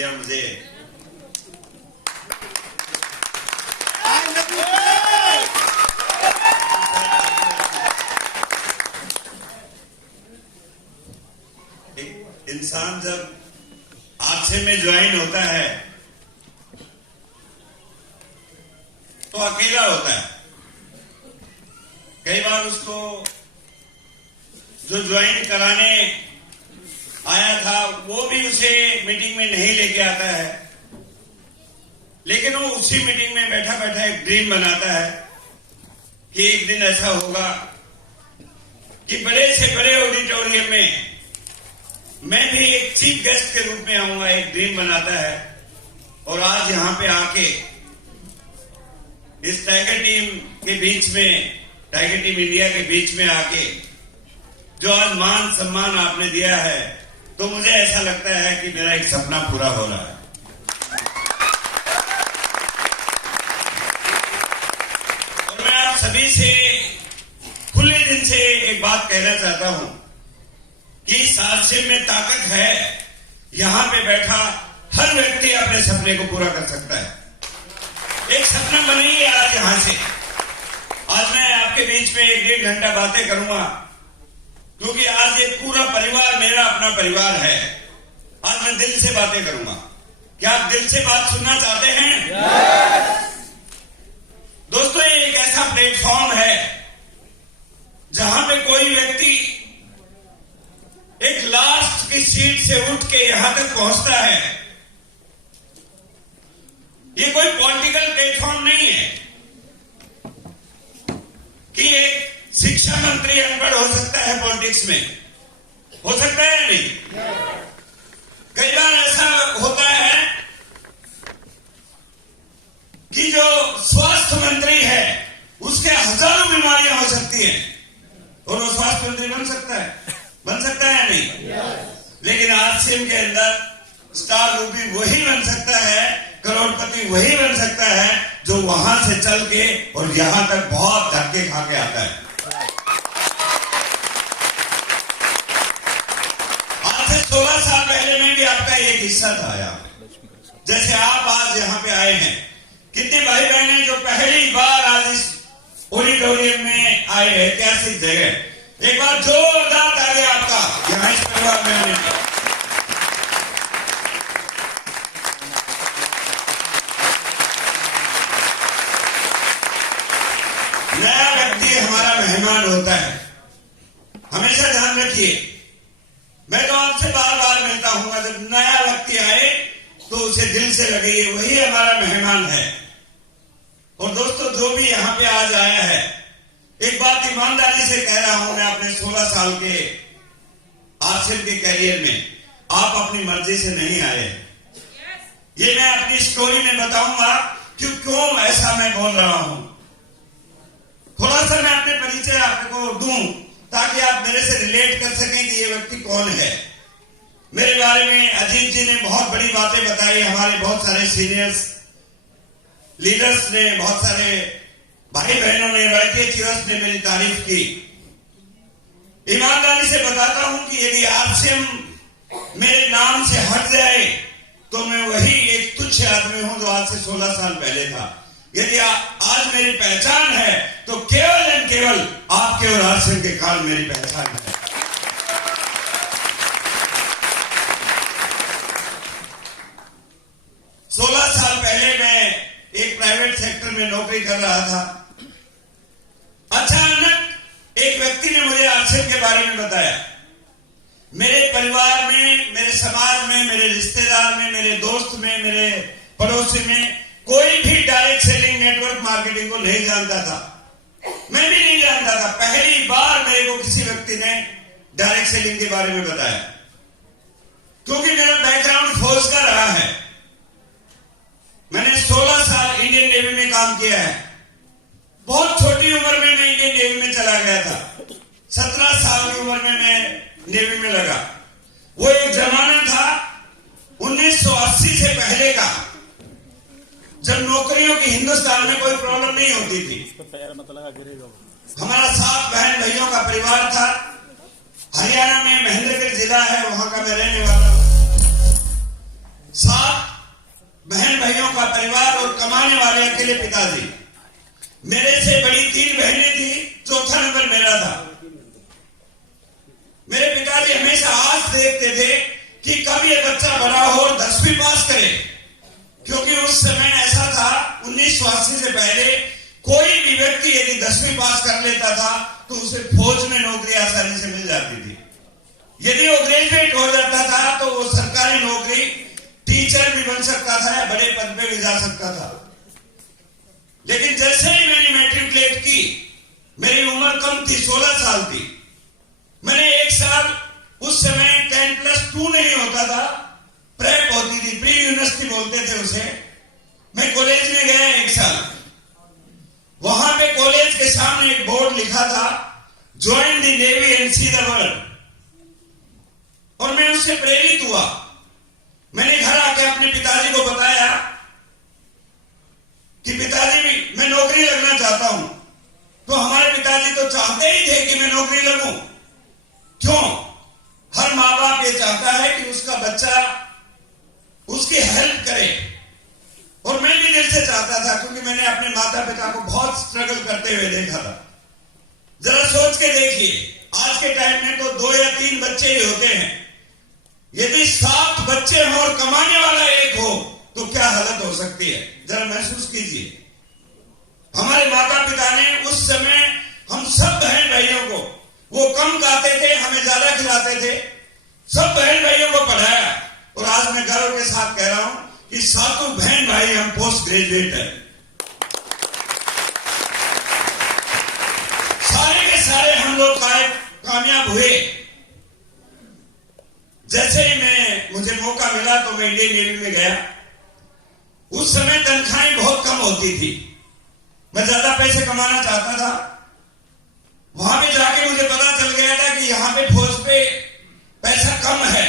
दिया मुझे। इंसान जब आरसीएम में ज्वाइन होता है तो अकेला होता है। कई बार उसको जो ज्वाइन कराने आया था वो भी उसे मीटिंग में नहीं लेके आता है, लेकिन वो उसी मीटिंग में बैठा बैठा एक ड्रीम बनाता है कि एक दिन ऐसा होगा कि बड़े से बड़े ऑडिटोरियम में मैं भी एक चीफ गेस्ट के रूप में आऊंगा। एक ड्रीम बनाता है और आज यहां पे आके इस टाइगर टीम के बीच में, टाइगर टीम इंडिया के बीच में आके जो आज मान सम्मान आपने दिया है, तो मुझे ऐसा लगता है कि मेरा एक सपना पूरा हो रहा है। और मैं आप सभी से खुले दिल से एक बात कहना चाहता हूं कि इस आरसीएम में ताकत है। यहां पे बैठा हर व्यक्ति अपने सपने को पूरा कर सकता है। एक सपना बनाइए आज यहां से। आज मैं आपके बीच में 1-1.5 घंटा बातें करूंगा क्योंकि आज ये पूरा परिवार मेरा अपना परिवार है। आज मैं दिल से बातें करूंगा। क्या आप दिल से बात सुनना चाहते हैं? दोस्तों, ये एक ऐसा प्लेटफॉर्म है जहां पे कोई व्यक्ति एक लास्ट की सीट से उठ के यहां तक पहुंचता है। ये कोई पॉलिटिकल प्लेटफॉर्म नहीं है कि एक शिक्षा मंत्री अनपढ़ हो सकता है पॉलिटिक्स में। हो सकता है नहीं? कई बार ऐसा होता है कि जो स्वास्थ्य मंत्री है उसके हजारों बीमारियां हो सकती हैं और वो स्वास्थ्य मंत्री बन सकता है। बन सकता है नहीं? लेकिन आरसीएम के अंदर स्टार रूबी वही बन सकता है, करोड़पति वही बन सकता है जो वहां से चल के और यहां तक बहुत धक्के खा के आता है। आज से 16 साल पहले में भी आपका एक हिस्सा था यहाँ। जैसे आप आज यहाँ पे आए हैं, कितने भाई बहन हैं जो पहली बार आज इस ऑडिटोरियम में आए हैं, ऐतिहासिक जगह। एक बार जोरदार ताली आपका यहाँ इस परिवार में आने का। नया व्यक्ति हमारा मेहमान होता है, हमेशा ध्यान रखिए। मैं तो आपसे बार बार मिलता हूं, जब नया व्यक्ति आए तो उसे दिल से लगे वही हमारा मेहमान है। और दोस्तों, जो भी यहाँ पे आज आया है, एक बात ईमानदारी से कह रहा हूं, मैं अपने 16 साल के आरसीएम के कैरियर में आप अपनी मर्जी से नहीं आए। ये मैं अपनी स्टोरी में बताऊंगा कि क्यों ऐसा मैं बोल रहा हूं। थोड़ा सा मैं अपने परिचय आपको दूं ताकि आप मेरे से रिलेट कर सकें कि ये व्यक्ति कौन है। मेरे बारे में अजीत जी ने बहुत बड़ी बातें बताई, हमारे बहुत सारे सीनियर्स लीडर्स ने, बहुत सारे भाई बहनों ने, राजकीय चिरस ने मेरी तारीफ की। ईमानदारी से बताता हूं कि यदि आरसीएम मेरे नाम से हट जाए तो मैं वही एक तुच्छ आदमी हूं जो आज से 16 साल पहले था। यदि आज मेरी पहचान है तो केवल एंड केवल आपके और आरसीएम के कारण मेरी पहचान है। सोलह साल पहले मैं एक प्राइवेट सेक्टर में नौकरी कर रहा था। अचानक एक व्यक्ति ने मुझे आरसीएम के बारे में बताया। मेरे परिवार में, मेरे समाज में, मेरे रिश्तेदार में, मेरे दोस्त में, मेरे पड़ोसी में कोई भी डायरेक्ट सेलिंग नेटवर्क मार्केटिंग को नहीं जानता था। मैं भी नहीं जानता था। पहली बार मेरे को किसी व्यक्ति ने डायरेक्ट सेलिंग के बारे में बताया, क्योंकि मेरा बैकग्राउंड फौज का रहा है। मैंने 16 साल इंडियन नेवी में काम किया है। बहुत छोटी उम्र में मैं इंडियन नेवी में चला गया था। 17 साल की उम्र में मैं नेवी में लगा। वो एक जमाना था 1980 से पहले का, जब नौकरियों की हिंदुस्तान में कोई प्रॉब्लम नहीं होती थी। हमारा 7 बहन भाइयों का परिवार था। हरियाणा में महेंद्रगढ़ जिला है, वहां का मैं रहने वाला हूं। 7 बहन भाइयों का परिवार और कमाने वाले अकेले पिताजी। मेरे से बड़ी 3 बहनें थी, चौथा नंबर मेरा था। मेरे पिताजी हमेशा आस देखते थे कि कब ये बच्चा बड़ा हो और 10वीं पास करे, क्योंकि उस समय ऐसा था 1980 से पहले कोई भी व्यक्ति यदि 10वीं पास कर लेता था तो उसे फौज में नौकरी आसानी से मिल जाती थी। यदि वो ग्रेजुएट हो जाता था तो वो सरकारी नौकरी, टीचर भी बन सकता था या बड़े पद पे भी जा सकता था। लेकिन जैसे ही मैंने मैट्रिकुलेट की, मेरी उम्र कम थी, 16 साल थी। मैंने 1 साल, उस समय 10+2 नहीं होता था, प्रेप होती थी, प्री यूनिवर्सिटी बोलते थे उसे। मैं कॉलेज में गया 1 साल। वहां पे कॉलेज के सामने एक बोर्ड लिखा था, join the navy and see the world. और मैं उससे प्रेरित हुआ। मैंने घर आके अपने पिताजी को बताया कि पिताजी मैं नौकरी लगना चाहता हूं। तो हमारे पिताजी तो चाहते ही थे कि मैं नौकरी लगूं। क्यों? हर माँ बाप ये चाहता है कि उसका बच्चा उसकी हेल्प करे, और मैं भी दिल से चाहता था, क्योंकि मैंने अपने माता पिता को बहुत स्ट्रगल करते हुए देखा था। जरा सोच के देखिए, आज के टाइम में तो 2 या 3 बच्चे ही होते हैं। यदि 7 बच्चे हों और कमाने वाला 1 हो तो क्या हालत हो सकती है, जरा महसूस कीजिए। हमारे माता पिता ने उस समय हम सब बहन भाइयों को, वो कम खाते थे, हमें ज्यादा खिलाते थे, सब बहन भाइयों को पढ़ाया। और आज मैं गर्व के साथ कह रहा हूं कि 7 बहन भाई हम पोस्ट ग्रेजुएट हैं। सारे के सारे हम लोग कामयाब हुए। जैसे ही मुझे मौका मिला तो मैं इंडियन नेवी में गया। उस समय तनख्वाहें बहुत कम होती थी, मैं ज्यादा पैसे कमाना चाहता था। वहां पे जाके मुझे पता चल गया था कि यहां पे फौज पे पैसा कम है।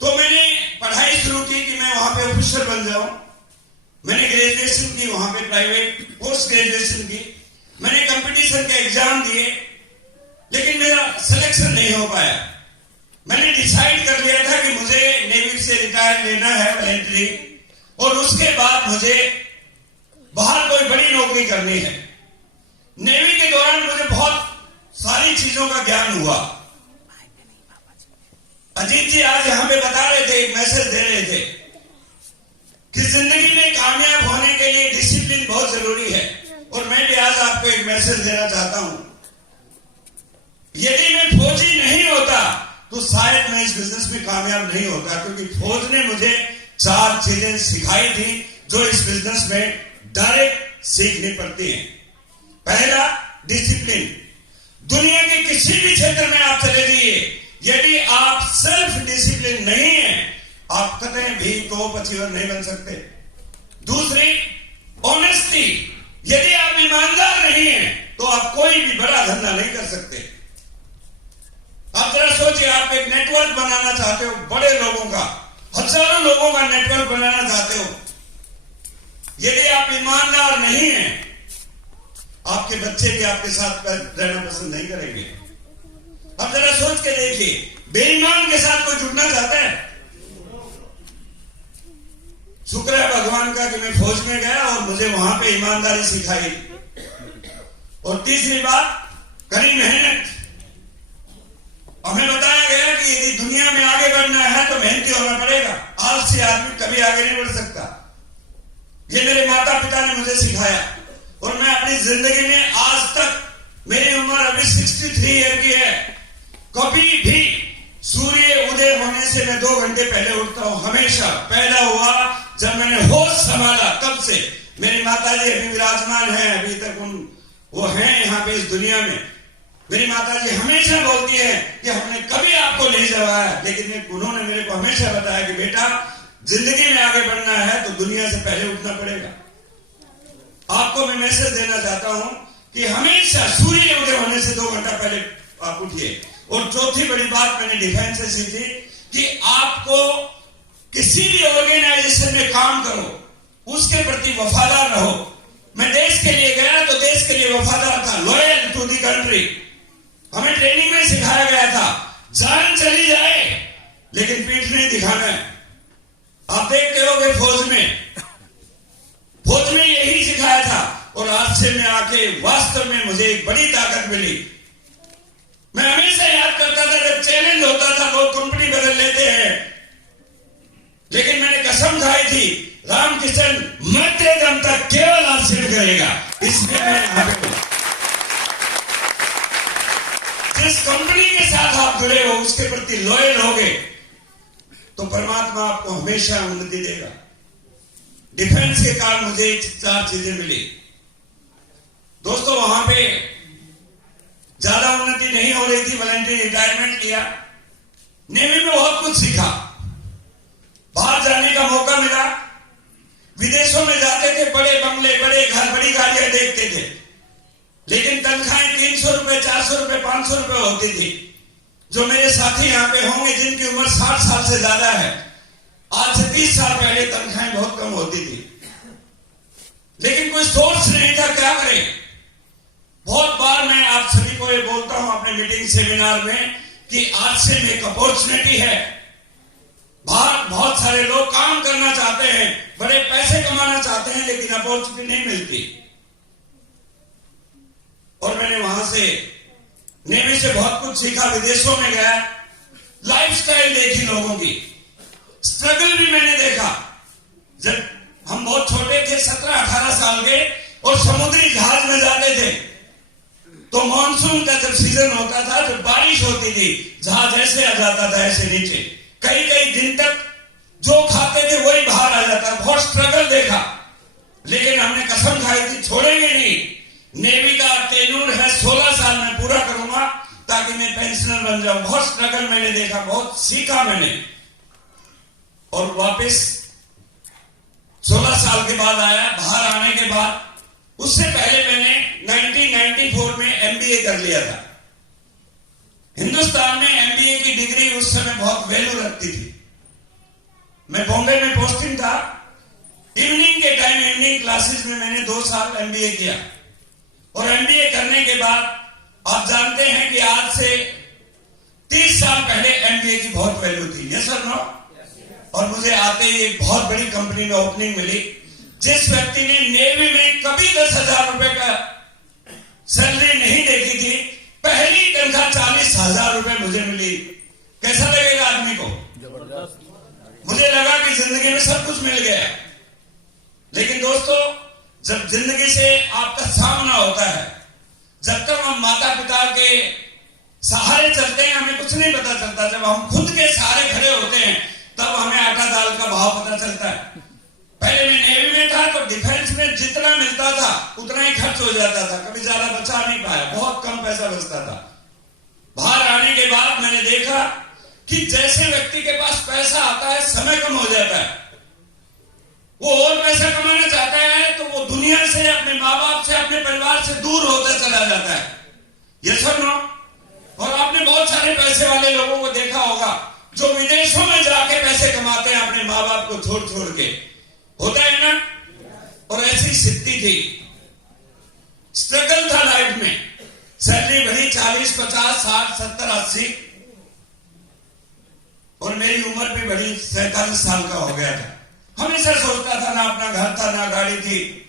तो मैंने पढ़ाई शुरू की कि मैं वहां पे ऑफिसर बन जाऊं। मैंने ग्रेजुएशन की वहां पे, प्राइवेट पोस्ट ग्रेजुएशन की। मैंने कंपटीशन के एग्जाम दिए, लेकिन मेरा सिलेक्शन नहीं हो पाया। मैंने डिसाइड कर लिया था कि मुझे नेवी से रिटायर लेना है वॉलंटरी, और उसके बाद मुझे बाहर कोई बड़ी नौकरी करनी है। नेवी के दौरान मुझे बहुत सारी चीजों का ज्ञान हुआ। अजीत जी आज यहां पे बता रहे थे, एक मैसेज दे रहे थे कि जिंदगी में कामयाब होने के लिए डिसिप्लिन बहुत जरूरी है। और मैं भी आज आपको एक मैसेज देना चाहता हूं, यदि मैं फौजी नहीं होता तो शायद मैं इस बिजनेस में कामयाब नहीं होता, क्योंकि फौज ने मुझे 4 चीजें सिखाई थी जो इस बिजनेस में डायरेक्ट सीखनी पड़ती हैं। पहला, डिसिप्लिन। दुनिया के किसी भी क्षेत्र में आप चले जाइए, यदि आप सेल्फ डिसिप्लिन नहीं है, आप कतई भी टॉप अचीवर नहीं बन सकते। दूसरी, ऑनेस्टी। यदि आप ईमानदार नहीं हैं तो आप कोई भी बड़ा धंधा नहीं कर सकते। आप जरा सोचिए, आप एक नेटवर्क बनाना चाहते हो, बड़े लोगों का, हजारों लोगों का नेटवर्क बनाना चाहते हो। यदि आप ईमानदार नहीं हैं, आपके बच्चे भी आपके साथ रहना पसंद नहीं करेंगे। अब जरा सोच के देखिए, बेईमान के साथ कोई जुड़ना चाहता है? शुक्र है भगवान का कि मैं फौज में गया और मुझे वहां पे ईमानदारी सिखाई। और तीसरी बात, कड़ी मेहनत। हमें बताया गया कि यदि दुनिया में आगे बढ़ना है तो मेहनती होना पड़ेगा। आलसी आदमी कभी आगे नहीं बढ़ सकता। ये मेरे माता पिता ने मुझे सिखाया, और मैं अपनी जिंदगी में आज तक, मेरी उम्र अभी 63 ईयर की है, कभी भी सूर्य उदय होने से मैं 2 घंटे पहले उठता हूं। हमेशा। पैदा हुआ जब मैंने होश संभाला तब से। मेरी माता जी अभी विराजमान हैं, अभी तक वो हैं यहाँ पे इस दुनिया में। मेरी माता जी हमेशा बोलती है कि हमने कभी आपको नहीं जगाया, लेकिन उन्होंने मेरे को हमेशा बताया कि बेटा, जिंदगी में आगे बढ़ना है तो दुनिया से पहले उठना पड़ेगा। आपको मैं मैसेज देना चाहता हूं कि हमेशा सूर्य उदय होने से 2 घंटा पहले आप उठिए। और चौथी बड़ी बात मैंने डिफेंस से सीखी कि आपको किसी भी ऑर्गेनाइजेशन में काम करो, उसके प्रति वफादार रहो। मैं देश के लिए गया तो देश के लिए वफादार था, लॉयल टू दी कंट्री। हमें ट्रेनिंग में सिखाया गया था, जान चली जाए लेकिन पीठ नहीं दिखाना है। आप देखते होगे फौज में यही सिखाया था, और आज से मैं आके वास्तव में मुझे एक बड़ी ताकत मिली। मैं हमेशा याद करता था जब चैलेंज होता था लोग कंपनी बदल लेते हैं, लेकिन मैंने कसम खाई थी रामकिशन मरते दम तक केवल आशीर्वाद करेगा। इसलिए मैं जिस कंपनी के साथ आप जुड़े हो उसके प्रति लॉयल होगे तो परमात्मा आपको हमेशा उन्नति देगा। डिफेंस के कारण मुझे 4 चीजें मिली दोस्तों। वहां पे ज्यादा उन्नति नहीं हो रही थी, वॉलंटरी रिटायरमेंट लिया, नेवी में बहुत कुछ सीखा, बाहर जाने का मौका मिला, विदेशों में जाते थे, बड़े बंगले, बड़े घर, बड़ी गाड़ियां देखते थे, लेकिन तनख्वाहें 300 रुपए, 400 रुपए, 500 रुपए होती थी। जो मेरे साथी यहां पे होंगे जिनकी उम्र 60 साल से ज्यादा है, आज से 30 साल पहले तनख्वाहें बहुत कम होती थी, लेकिन कोई सोर्स नहीं था, क्या करें। बहुत बार मैं आप सभी को ये बोलता हूं अपने मीटिंग सेमिनार में कि आज से एक अपॉर्चुनिटी है। बाहर बहुत सारे लोग काम करना चाहते हैं, बड़े पैसे कमाना चाहते हैं, लेकिन अपॉर्चुनिटी नहीं मिलती। और मैंने वहां से नेवी से बहुत कुछ सीखा, विदेशों में गया, लाइफस्टाइल देखी लोगों की, स्ट्रगल भी मैंने देखा। जब हम बहुत छोटे थे, 17-18 साल के, और समुद्री जहाज में जाते थे तो मॉनसून का जब सीजन होता था, जब बारिश होती थी, जहाज ऐसे आ जाता था, ऐसे नीचे, कई कई दिन तक जो खाते थे वही बाहर आ जाता। बहुत स्ट्रगल देखा, लेकिन हमने कसम खाई थी छोड़ेंगे नहीं। नेवी का टेन्योर है 16 साल में पूरा करूंगा ताकि मैं पेंशनर बन जाऊं। बहुत स्ट्रगल मैंने देखा, बहुत सीखा मैंने, और वापस 16 साल के बाद आया। बाहर आने के बाद, उससे पहले मैंने 1994 में MBA कर लिया था। हिंदुस्तान में MBA की डिग्री उस समय बहुत वैल्यू रखती थी। मैं बॉम्बे में पोस्टिंग था, इवनिंग के टाइम इवनिंग क्लासेस में मैंने 2 साल MBA किया, और MBA करने के बाद आप जानते हैं कि आज से 30 साल पहले MBA की बहुत वैल्यू थी, यस और नो। और मुझे आते ही एक बहुत बड़ी कंपनी में ओपनिंग मिली। जिस व्यक्ति ने नेवी में कभी 10,000 रुपए का सैलरी नहीं देखी थी, पहली तनख्वाह 40,000 रुपए मुझे मिली। कैसा लगेगा आदमी को? जबरदस्त। मुझे लगा कि जिंदगी में सब कुछ मिल गया, लेकिन दोस्तों जब जिंदगी से आपका सामना होता है, जब तक हम माता पिता के सहारे चलते हैं हमें कुछ नहीं पता चलता। जब हम खुद के सहारे खड़े होते हैं तब हमें आटा दाल का भाव पता चलता है। पहले मैं नेवी में था तो डिफेंस में जितना मिलता था उतना ही खर्च हो जाता था, कभी ज्यादा बचा नहीं पाया, बहुत कम पैसा बचता था। बाहर आने के बाद मैंने देखा कि जैसे व्यक्ति के पास पैसा आता है, समय कम हो जाता है, वो और पैसा कमाना चाहता है तो वो दुनिया से, अपने माँ बाप से, अपने परिवार से दूर होता चला जाता है, यस और नो। और आपने बहुत सारे पैसे वाले लोगों को देखा होगा जो विदेशों में जाके पैसे कमाते हैं अपने माँ बाप को छोड़ छोड़ के, होता है ना। और ऐसी स्थिति थी, स्ट्रगल था लाइफ में। सैलरी भरी 40, 50, 60, 70, 80, और मेरी उम्र भी बढ़ी, 47 साल का हो गया था। हमेशा सोचता था, ना अपना घर था ना गाड़ी थी,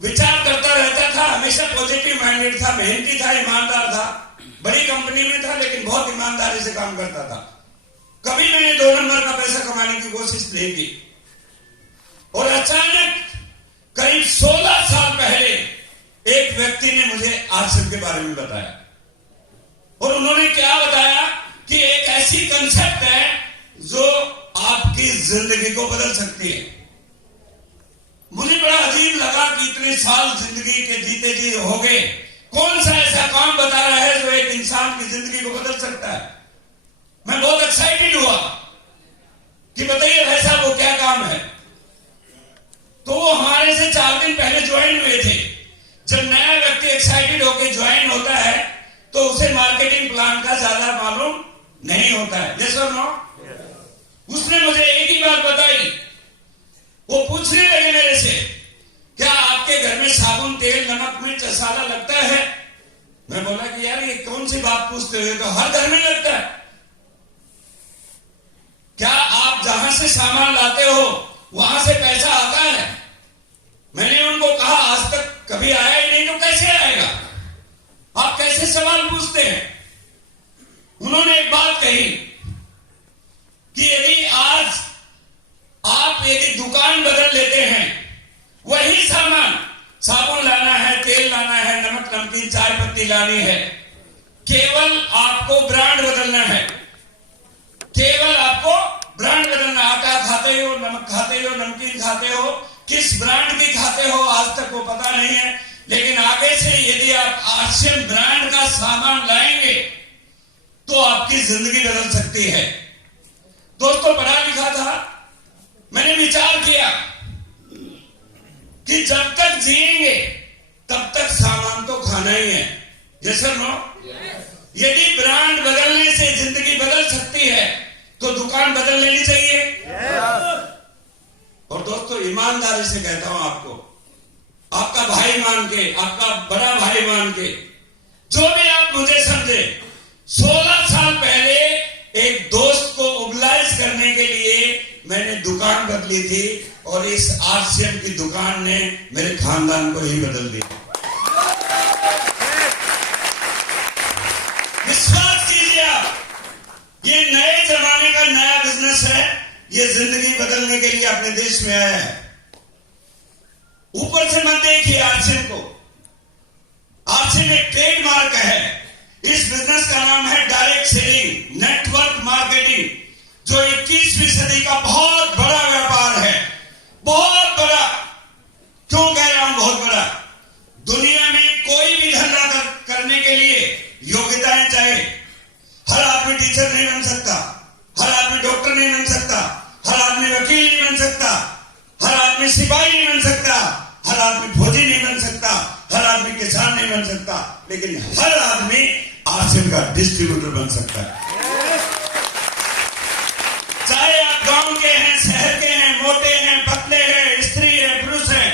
विचार करता रहता था, हमेशा पॉजिटिव माइंडेड था, मेहनती था, ईमानदार था, बड़ी कंपनी में था लेकिन बहुत ईमानदारी से काम करता था। कभी मैंने 2 नंबर का पैसा कमाने की कोशिश नहीं की। और अचानक करीब 16 साल पहले एक व्यक्ति ने मुझे आरसीएफ के बारे में बताया, और उन्होंने क्या बताया कि एक ऐसी कंसेप्ट है जो आपकी जिंदगी को बदल सकती है। मुझे बड़ा अजीब लगा कि इतने साल जिंदगी के जीते जी हो गए, कौन सा ऐसा काम बता रहा है जो एक इंसान की जिंदगी को बदल सकता है। मैं बहुत एक्साइटेड हुआ कि बताइए भाई साहब वो क्या काम है। तो वो हमारे से 4 दिन पहले ज्वाइन हुए थे। जब नया व्यक्ति एक्साइटेड होकर ज्वाइन होता है तो उसे मार्केटिंग प्लान का ज्यादा मालूम नहीं होता है, यस और नो। उसने मुझे एक ही बात बताई, वो पूछने लगे मेरे से, क्या आपके घर में साबुन, तेल, नमक, मिर्च, मसाला लगता है? मैं बोला कि यार ये कौन सी बात पूछते हो, तो हर घर में लगता है। क्या आप जहां से सामान लाते हो वहां से पैसा आता है? मैंने उनको कहा आज तक कभी आया ही नहीं, तो कैसे आएगा? आप कैसे सवाल पूछते हैं? उन्होंने एक बात कही कि यदि आज आप यदि दुकान बदल लेते हैं, वही सामान, साबुन लाना है, तेल लाना है, नमक नमकीन चाय पत्ती लानी है, केवल आपको ब्रांड बदलना है, केवल आपको ब्रांड बदलना। आटा खाते हो, नमक खाते हो, नमकीन खाते हो, किस ब्रांड की खाते हो आज तक वो पता नहीं है, लेकिन आगे से यदि आप आरसीएम ब्रांड का सामान लाएंगे तो आपकी जिंदगी बदल सकती है। दोस्तों, पढ़ा लिखा था, मैंने विचार किया कि जब तक जिएंगे तब तक सामान तो खाना ही है। जैसे नो, यदि ब्रांड बदलने से जिंदगी बदल सकती है तो दुकान बदल लेनी चाहिए। और दोस्तों, ईमानदारी से कहता हूं आपको, आपका भाई मान के, आपका बड़ा भाई मान के, जो भी आप मुझे समझे, 16 साल पहले एक दोस्त को मोबिलाइज करने के लिए मैंने दुकान बदली थी और इस आरसीएम की दुकान ने मेरे खानदान को ही बदल दिया। विश्वास कीजिए आप, ये नए जमाने का नया बिजनेस है, ये जिंदगी बदलने के लिए अपने देश में आया है। ऊपर से मत देखिए आरसीएम को, आरसीएम एक ट्रेडमार्क है। इस बिजनेस का नाम है डायरेक्ट सेलिंग, नेटवर्क मार्केटिंग, जो 21वीं सदी का बहुत बड़ा व्यापार है। बहुत बड़ा। क्यों कह रहा हूं बहुत बड़ा? दुनिया में कोई भी धंधा करने के लिए योग्यताएं चाहिए। हर आदमी टीचर नहीं बन सकता, हर आदमी डॉक्टर नहीं बन सकता, हर आदमी वकील नहीं बन सकता, हर आदमी सिपाही नहीं बन सकता, हर आदमी फौजी नहीं बन सकता, हर आदमी किसान नहीं बन सकता, लेकिन हर आदमी आरसीएम का डिस्ट्रीब्यूटर बन सकता है। चाहे आप गांव के हैं, शहर के हैं, मोटे हैं, पतले हैं, स्त्री हैं, पुरुष हैं,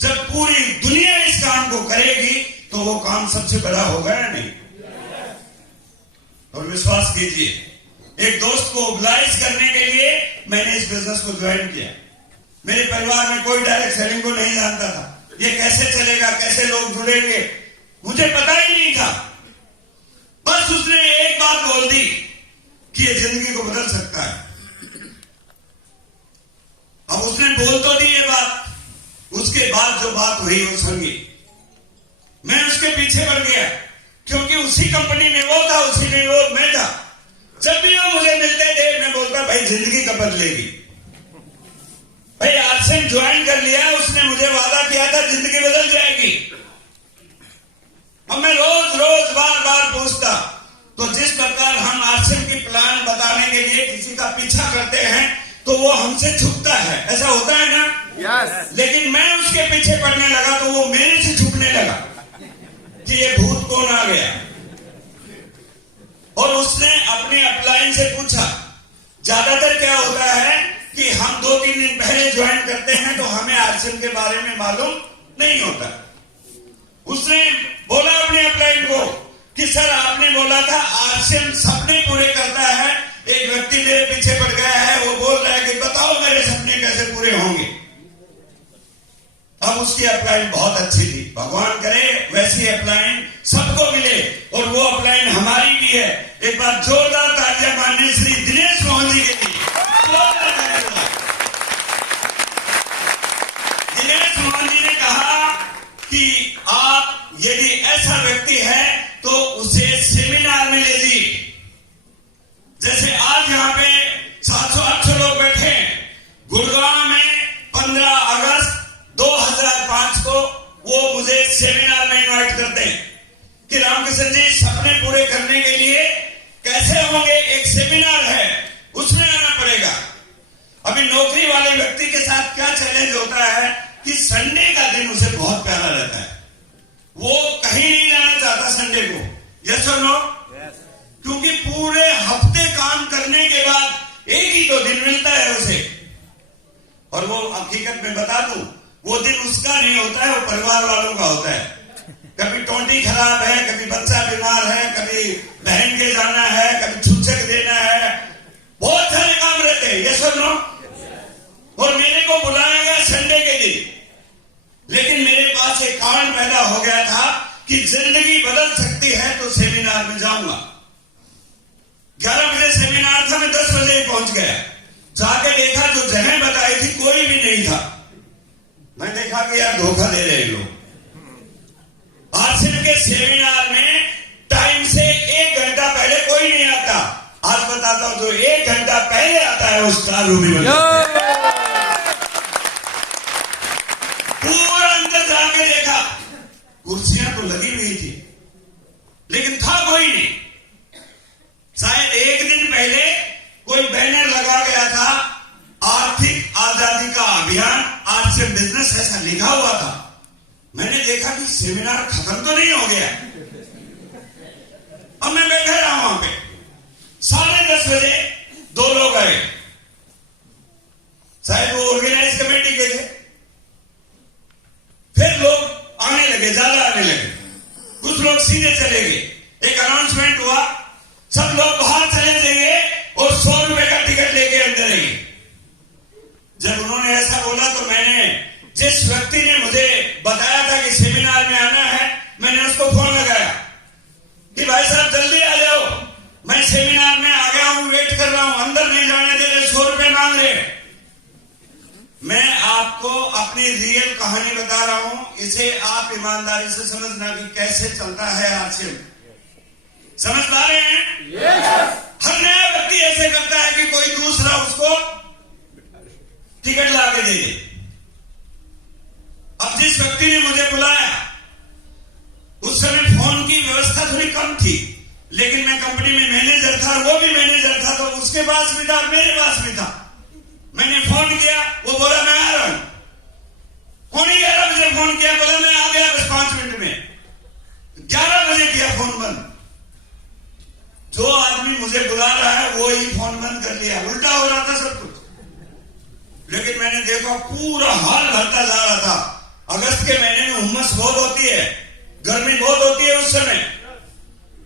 जब पूरी दुनिया इस काम को करेगी तो वो काम सबसे बड़ा होगा या नहीं? और विश्वास कीजिए, एक दोस्त को मोबिलाइज करने के लिए मैंने इस बिजनेस को ज्वाइन किया। मेरे परिवार में कोई डायरेक्ट सेलिंग को नहीं जानता था। ये कैसे चलेगा, कैसे लोग जुड़ेंगे, मुझे पता ही नहीं था। बस उसने एक बात बोल दी कि ये जिंदगी को बदल सकता है। अब उसने बोल तो दी ये बात, उसके बाद जो बात हुई वो संगी, मैं उसके पीछे पड़ गया, क्योंकि उसी कंपनी में वो था, उसी में वो मैं था। जब भी वो मुझे मिलते थे मैं बोलता, भाई जिंदगी कब बदलेगी? भाई आरसीएम ज्वाइन कर लिया, उसने मुझे वादा किया था जिंदगी बदल जाएगी। अब मैं रोज रोज बार बार पूछता, तो जिस प्रकार हम आरसीएम की प्लान बताने के लिए किसी का पीछा करते हैं तो वो हमसे झुकता है, ऐसा होता है ना? yes. लेकिन मैं उसके पीछे पड़ने लगा तो वो मेरे से झुकने लगा कि ये भूत कौन आ गया। और उसने अपने अपलाइन से पूछा, ज्यादातर क्या होता है कि हम 2-3 दिन पहले ज्वाइन करते हैं तो हमें आरसीएम के बारे में मालूम नहीं होता। उसने बोला अपने अपलाइन को कि सर आपने बोला था आरसीएम सपने पूरे करता है, एक व्यक्ति मेरे पीछे पड़ गया है, वो बोल रहा है कि बताओ मेरे सपने कैसे पूरे होंगे। अब उसकी अपलाइन बहुत अच्छी थी, भगवान करे वैसी अपलाइन सबको मिले, और वो अपलाइन हमारी भी है। एक बार जोरदार तालियां मारने श्री दिनेश मोहन जी के लिए। दिनेश मोहन जी ने कहा कि आप यदि ऐसा व्यक्ति है तो उसे सेमिनार में ले जाइए। जैसे आज यहाँ पे 700-800 लोग बैठे हैं, गुड़गांव में 15 अगस्त 2005 को वो मुझे सेमिनार में इनवाइट करते हैं कि रामकिशन जी सपने पूरे करने के लिए कैसे होंगे, एक सेमिनार है उसमें आना पड़ेगा। अभी नौकरी वाले व्यक्ति के साथ क्या चैलेंज होता है कि संडे का दिन उसे बहुत प्यारा रहता है, वो कहीं नहीं जाना चाहता संडे को। यस और नो? क्योंकि पूरे हफ्ते काम करने के बाद एक ही तो दिन मिलता है उसे। और वो हकीकत में बता दूं, वो दिन उसका नहीं होता है, वो परिवार वालों का होता है। कभी टोंटी खराब है, कभी बच्चा बीमार है, कभी बहन के जाना है, कभी छूछक देना है, बहुत सारे काम रहते हैं, ये सब नो। और मेरे को बुलाया गया संडे के दिन, लेकिन मेरे पास एक कारण पैदा हो गया था कि जिंदगी बदल सकती है तो सेमिनार में जाऊंगा। 11 बजे सेमिनार था, मैं 10 बजे पहुंच गया। जाके देखा जो जगह बताई थी कोई भी नहीं था। मैं देखा कि यार धोखा दे रहे लोग। आरसीएम के सेमिनार में टाइम से 1 घंटा पहले कोई नहीं आता। आज बताता हूं, जो 1 घंटा पहले आता है उसका रूबी बन जाता है। पूरा अंदर जाके देखा, कुर्सियां तो लगी हुई थी लेकिन था कोई नहीं। शायद 1 दिन पहले कोई बैनर लगा गया था, आर्थिक आजादी का अभियान आरसीएम बिजनेस, ऐसा लिखा हुआ था। मैंने देखा कि सेमिनार खत्म तो नहीं हो गया। अब मैं बैठा रहा वहां पे। 10:30 बजे 2 लोग आए, शायद वो ऑर्गेनाइज कमेटी के थे। फिर लोग आने लगे, ज्यादा आने लगे। कुछ लोग सीधे चले गए। एक अनाउंसमेंट हुआ, सब लोग बाहर चले जाएंगे और 100 रुपए का टिकट लेके अंदर आएंगे। जब उन्होंने ऐसा बोला तो मैंने, जिस व्यक्ति ने मुझे बताया था कि सेमिनार में आना है, मैंने उसको फोन लगाया कि भाई साहब जल्दी आ जाओ, मैं सेमिनार में आ गया हूं, वेट कर रहा हूं, अंदर नहीं जाने दे रहे, 100 रुपए मांग रहे। मैं आपको अपनी रियल कहानी बता रहा हूं, इसे आप ईमानदारी से समझना कि कैसे चलता है आरसीएम। समझ पा रहे हैं? yes. हर नया व्यक्ति ऐसे करता है कि कोई दूसरा उसको टिकट ला के दे दे। अब जिस व्यक्ति ने मुझे बुलाया, उस समय फोन की व्यवस्था थोड़ी कम थी, लेकिन मैं कंपनी में मैनेजर था, वो भी मैनेजर था, तो उसके पास भी था, मेरे पास भी था। मैंने फोन किया, वो बोला मैं आ रहा हूं। 11:15 बजे फोन किया, बोला मैं आ गया बस 5 मिनट में। 11 बजे किया फोन बंद। जो आदमी मुझे बुला रहा है वो ही फोन बंद कर लिया। उल्टा हो रहा था सब कुछ। लेकिन मैंने देखा पूरा हाल भरता जा रहा था। अगस्त के महीने में उमस बहुत होती है, गर्मी बहुत होती है उस समय।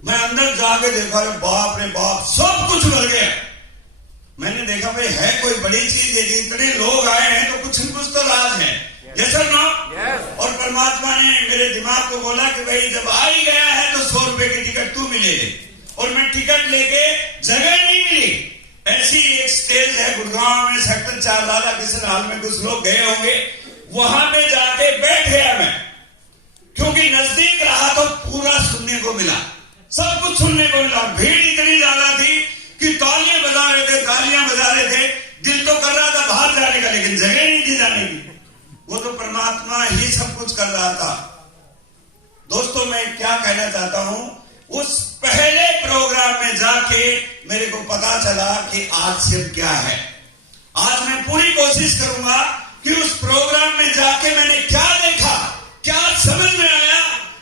मैं अंदर जाके देखा, रे बाप, सब कुछ भर गया। मैंने देखा भाई है कोई बड़ी चीज है, इतने लोग आए हैं तो कुछ न कुछ तो राज है। यस और नो? और परमात्मा ने मेरे दिमाग को बोला कि भाई जब आ ही गया है तो 100 रुपए की टिकट तू भी ले ले। और मैं टिकट लेके, जगह नहीं मिली। ऐसी एक स्टेज है गुड़गांव में, सेक्टर 4 लाला किशन हाल में, कुछ लोग गए होंगे, वहां पे जाके बैठ गया मैं, क्योंकि नजदीक रहा तो पूरा सुनने को मिला, सब कुछ सुनने को मिला। भीड़ इतनी ज्यादा थी कि तालियां बजा रहे थे, दिल तो कर रहा था बाहर जाने का, लेकिन जगह नहीं थी जाने की। वो तो परमात्मा ही सब कुछ कर रहा था। दोस्तों, मैं क्या कहना चाहता हूं, उस पहले प्रोग्राम में जाके मेरे को पता चला कि आरसीएम क्या है। आज मैं पूरी कोशिश करूंगा कि उस प्रोग्राम में जाके मैंने क्या देखा, क्या समझ में आया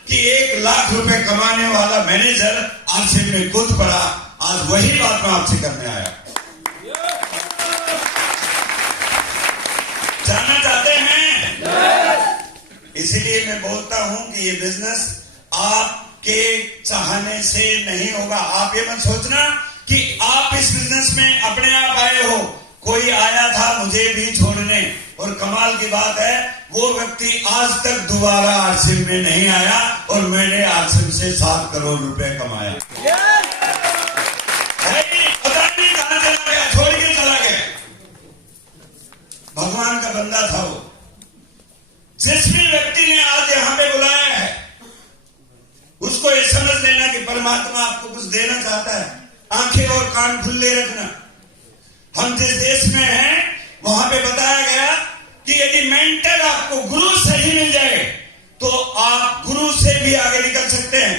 कि 1 लाख रुपए कमाने वाला मैनेजर आरसीएम में कूद पड़ा। आज वही बात मैं आपसे करने आया। जानना चाहते हैं? इसीलिए मैं बोलता हूं कि ये बिजनेस आपके चाहने से नहीं होगा। आप ये मत सोचना कि आप इस बिजनेस में अपने आप आए हो। कोई आया था मुझे भी छोड़ने, और कमाल की बात है वो व्यक्ति आज तक दोबारा आरसीएम में नहीं आया, और मैंने आरसीएम से 7 करोड़ रुपए कमाया। पता नहीं कहां चला गया, छोड़ के चला गया। भगवान का बंदा था वो। जिस भी व्यक्ति ने आज यहां पे बुलाया है, उसको ये समझ लेना कि परमात्मा आपको कुछ देना चाहता है। आंखें और कान खुले रखना। हम जिस देश में हैं वहां पे बताया गया कि यदि मेंटर आपको गुरु सही मिल जाए तो आप गुरु से भी आगे निकल सकते हैं।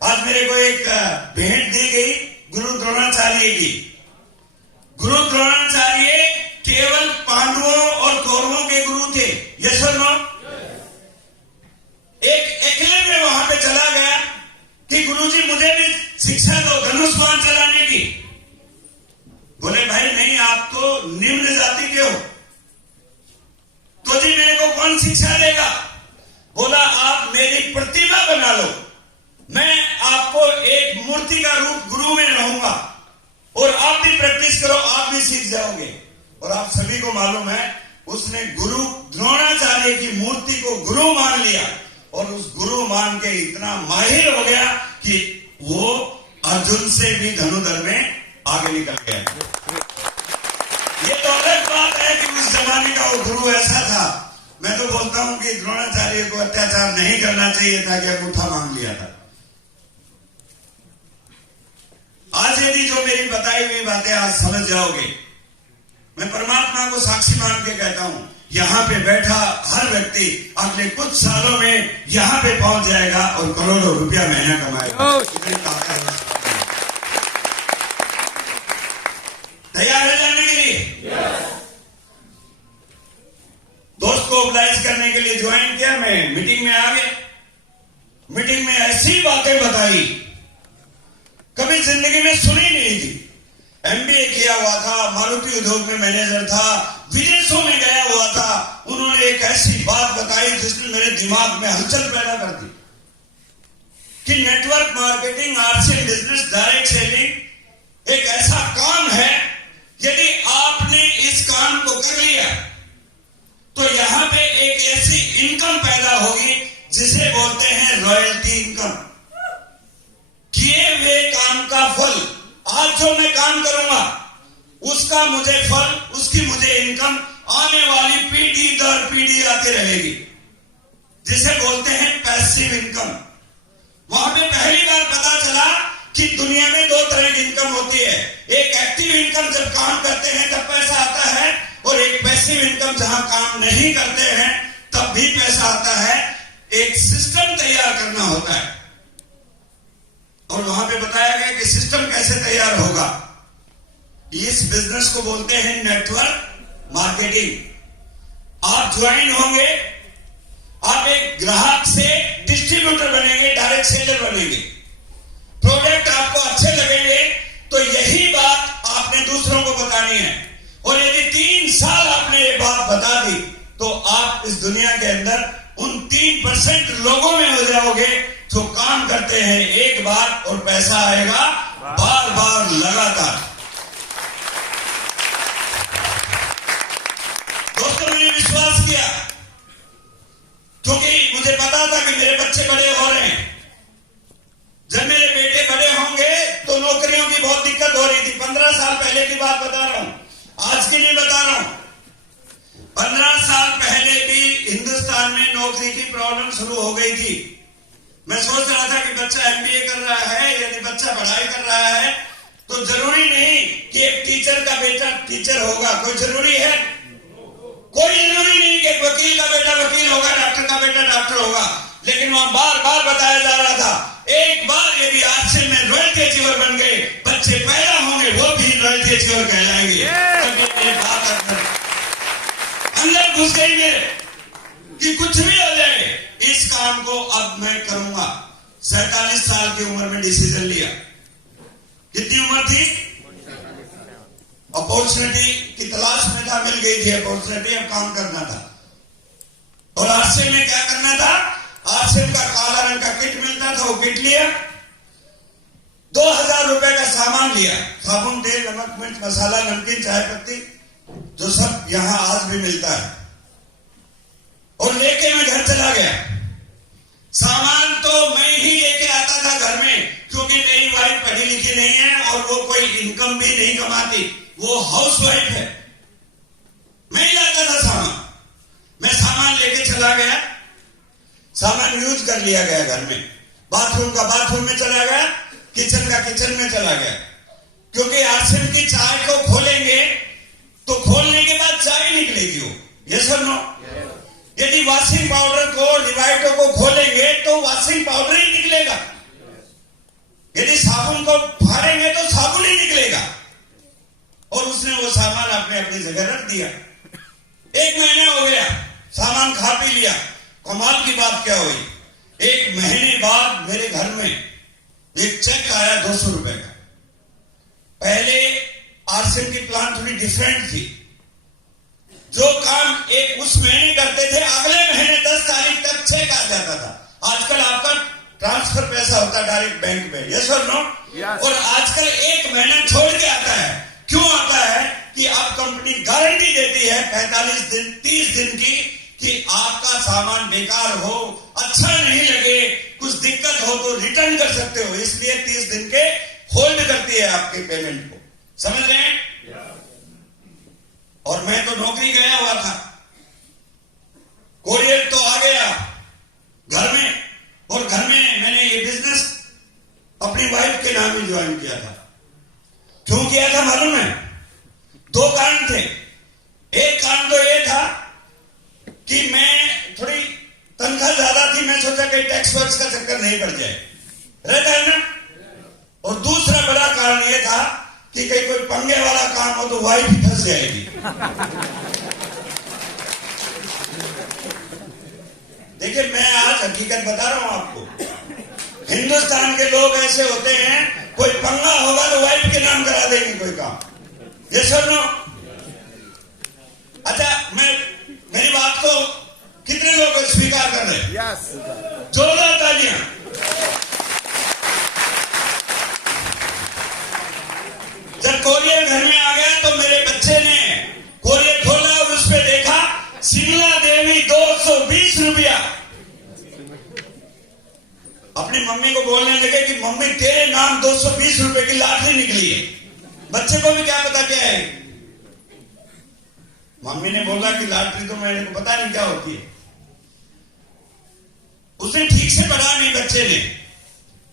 आज मेरे को एक भेंट दी गई गुरु द्रोणाचार्य की। गुरु द्रोणाचार्य केवल पांडवों और कौरवों के गुरु थे। यस और नो? एक एकलव्य वहां पे चला गया कि गुरुजी मुझे भी शिक्षा दो धनुष बाण चलाने की। बोले भाई नहीं, आप तो निम्न जाति के हो, तो जी मेरे को कौन शिक्षा देगा? बोला आप मेरी प्रतिमा बना लो, मैं आपको एक मूर्ति का रूप गुरु में रहूंगा। और आप भी प्रैक्टिस करो, आप भी सीख जाओगे। और आप सभी को मालूम है, उसने गुरु द्रोणाचार्य की मूर्ति को गुरु मान लिया और उस गुरु मान के इतना माहिर हो गया कि वो अर्जुन से भी धनुधर में आगे निकल गया। ये तो अलग बात है कि उस जमाने का वो गुरु ऐसा था। मैं तो बोलता हूं कि द्रोणाचार्य को अत्याचार नहीं करना चाहिए था कि अंगूठा मांग लिया था। आज यदि जो मेरी बताई हुई बातें आज समझ जाओगे, मैं परमात्मा को साक्षी मान के कहता हूं, यहां पे बैठा हर व्यक्ति अगले कुछ सालों में यहां पे पहुंच जाएगा और करोड़ों रुपया महीना कमाएगा। इतनी ताकत है। तैयार है जाने के लिए? दोस्त को ऑब्लाइज करने के लिए ज्वाइन किया, मैं मीटिंग में आ गया। मीटिंग में ऐसी बातें बताई कभी जिंदगी में सुनी नहीं थी। एमबीए किया हुआ था, मारुति उद्योग में मैनेजर था, विदेशों में गया हुआ था। उन्होंने एक ऐसी बात बताई जिसने मेरे दिमाग में हलचल पैदा कर दी कि network marketing, RCM business, direct selling एक ऐसा काम है, यदि आपने इस काम को कर लिया तो यहां पे एक ऐसी इनकम पैदा होगी जिसे बोलते हैं रॉयल्टी इनकम। किए हुए काम का फल, आज जो मैं काम करूंगा उसका मुझे फल, उसकी मुझे इनकम आने वाली पीढ़ी दर पीढ़ी आती रहेगी, जिसे बोलते हैं पैसिव इनकम। वहां पे पहली बार पता चला कि दुनिया में दो तरह की इनकम होती है। एक एक्टिव इनकम, जब काम करते हैं तब पैसा आता है, और एक पैसिव इनकम, जहां काम नहीं करते हैं तब भी पैसा आता है। एक सिस्टम तैयार करना होता है और वहां पे बताया गया कि सिस्टम कैसे तैयार होगा। इस बिजनेस को बोलते हैं नेटवर्क मार्केटिंग। आप ज्वाइन होंगे, आप एक ग्राहक से डिस्ट्रीब्यूटर बनेंगे, डायरेक्ट सेलर बनेंगे। प्रोडक्ट आपको अच्छे लगेंगे तो यही बात आपने दूसरों को बतानी है, और यदि 3 साल आपने ये बात बता दी तो आप इस दुनिया के अंदर उन 3% लोगों में हो जाओगे जो काम करते हैं एक बार और पैसा आएगा बार बार लगातार। दोस्तों, मैंने विश्वास किया क्योंकि मुझे पता था कि मेरे बच्चे बड़े हो रहे हैं। जब मेरे बेटे बड़े होंगे तो नौकरियों की बहुत दिक्कत हो रही थी। 15 साल पहले की बात बता रहा हूं, आज की नहीं बता रहा हूं। 15 साल पहले भी हिंदुस्तान में नौकरी की प्रॉब्लम शुरू हो गई थी। मैं सोच रहा था कि बच्चा एमबीए कर रहा है, यदि बच्चा पढ़ाई कर रहा है तो जरूरी नहीं कि एक टीचर का बेटा टीचर होगा। कोई जरूरी है? कोई जरूरी नहीं कि वकील का बेटा वकील होगा, डॉक्टर का बेटा डॉक्टर होगा। लेकिन वहां बार बार बताया जा रहा था, एक बार यदि आरसीएम में रॉयल्टी अचीवर बन गए, बच्चे पैदा होंगे वो भी रॉयल्टी अचीवर कहलाएंगे। अंदर घुस गई मेरे कि कुछ भी हो जाए इस काम को अब मैं करूंगा। 47 साल की उम्र में डिसीजन लिया। कितनी उम्र थी? अपॉर्चुनिटी की तलाश में था, मिल गई थी अपॉर्चुनिटी, अब काम करना था। और आरसीएम में क्या करना था? आरसीएम का काला रंग का किट मिलता था, वो किट लिया। 2000 रुपए का सामान लिया, साबुन, तेल, नमक, मिर्च, मसाला, नमकीन, चाय पत्ती, जो सब यहां आज भी मिलता है, और लेके मैं घर चला गया। सामान तो मैं ही लेके आता था घर में, क्योंकि मेरी वाइफ पढ़ी लिखी नहीं है और वो कोई इनकम भी नहीं कमाती, वो हाउस वाइफ है। मैं ही लाता था सामान। मैं सामान लेके चला गया, सामान यूज कर लिया गया घर में। बाथरूम का बाथरूम में चला गया, किचन का किचन में चला गया। क्योंकि आरसीएम की चाय को खोलेंगे तो खोलने के बाद चाय निकलेगी वो, यस और नो? यदि वॉशिंग पाउडर को, डिवाइडर को खोलेंगे तो वॉशिंग पाउडर ही निकलेगा। यदि साबुन को फाड़ेंगे तो साबुन ही निकलेगा। और उसने वो सामान अपनी जगह रख दिया। 1 महीना हो गया, सामान खा पी लिया। कमाल की बात क्या हुई, 1 महीने बाद मेरे घर में एक चेक आया 200 रुपए का। पहले आरसीएम की प्लान थोड़ी डिफरेंट थी। जो काम एक उस महीने करते थे, अगले महीने 10 तारीख तक चेक आ जाता था। आजकल आपका ट्रांसफर पैसा होता है डायरेक्ट बैंक में, यस और नो? और आजकल 1 महीना छोड़ के आता है। क्यों आता है कि अब कंपनी गारंटी देती है 45 दिन 30 दिन की कि आपका सामान बेकार हो, अच्छा नहीं लगे, कुछ दिक्कत हो तो रिटर्न कर सकते हो, इसलिए 30 दिन के होल्ड करती है आपके पेमेंट को। समझ रहे हैं? और मैं तो नौकरी गया हुआ था, कोरियर तो आ गया घर में, और घर में मैंने ये बिजनेस अपनी वाइफ के नाम ही ज्वाइन किया था। क्यों किया था मालूम है? 2 कारण थे। एक कारण तो ये था कि मैं थोड़ी तनख्वाह ज्यादा थी, मैं सोचा कि टैक्स वर्क्स का चक्कर नहीं पड़ जाए, रहता है ना। और दूसरा बड़ा कारण यह था कि कहीं कोई पंगे वाला काम हो तो वाइफ ही फंस जाएगी। देखिए, मैं आज हकीकत बता रहा हूं आपको। हिंदुस्तान के लोग ऐसे होते हैं, कोई पंगा होगा तो वाइफ के नाम करा देंगे कोई काम। ये सुनो, अच्छा, मेरी बात को कितने लोग स्वीकार कर रहे हैं? yes. जोरदार तालियां। जब कोरियर घर में आ गया तो मेरे बच्चे ने कोरियर खोला और उस पर देखा शिमला देवी 220 रुपया। अपनी मम्मी को बोलने लगे कि मम्मी तेरे नाम 220 रुपए की लॉटरी निकली है। बच्चे को भी क्या पता क्या है। मम्मी ने बोला कि लॉटरी तो मेरे को पता नहीं क्या होती है। उसने ठीक से पढ़ा नहीं बच्चे ने।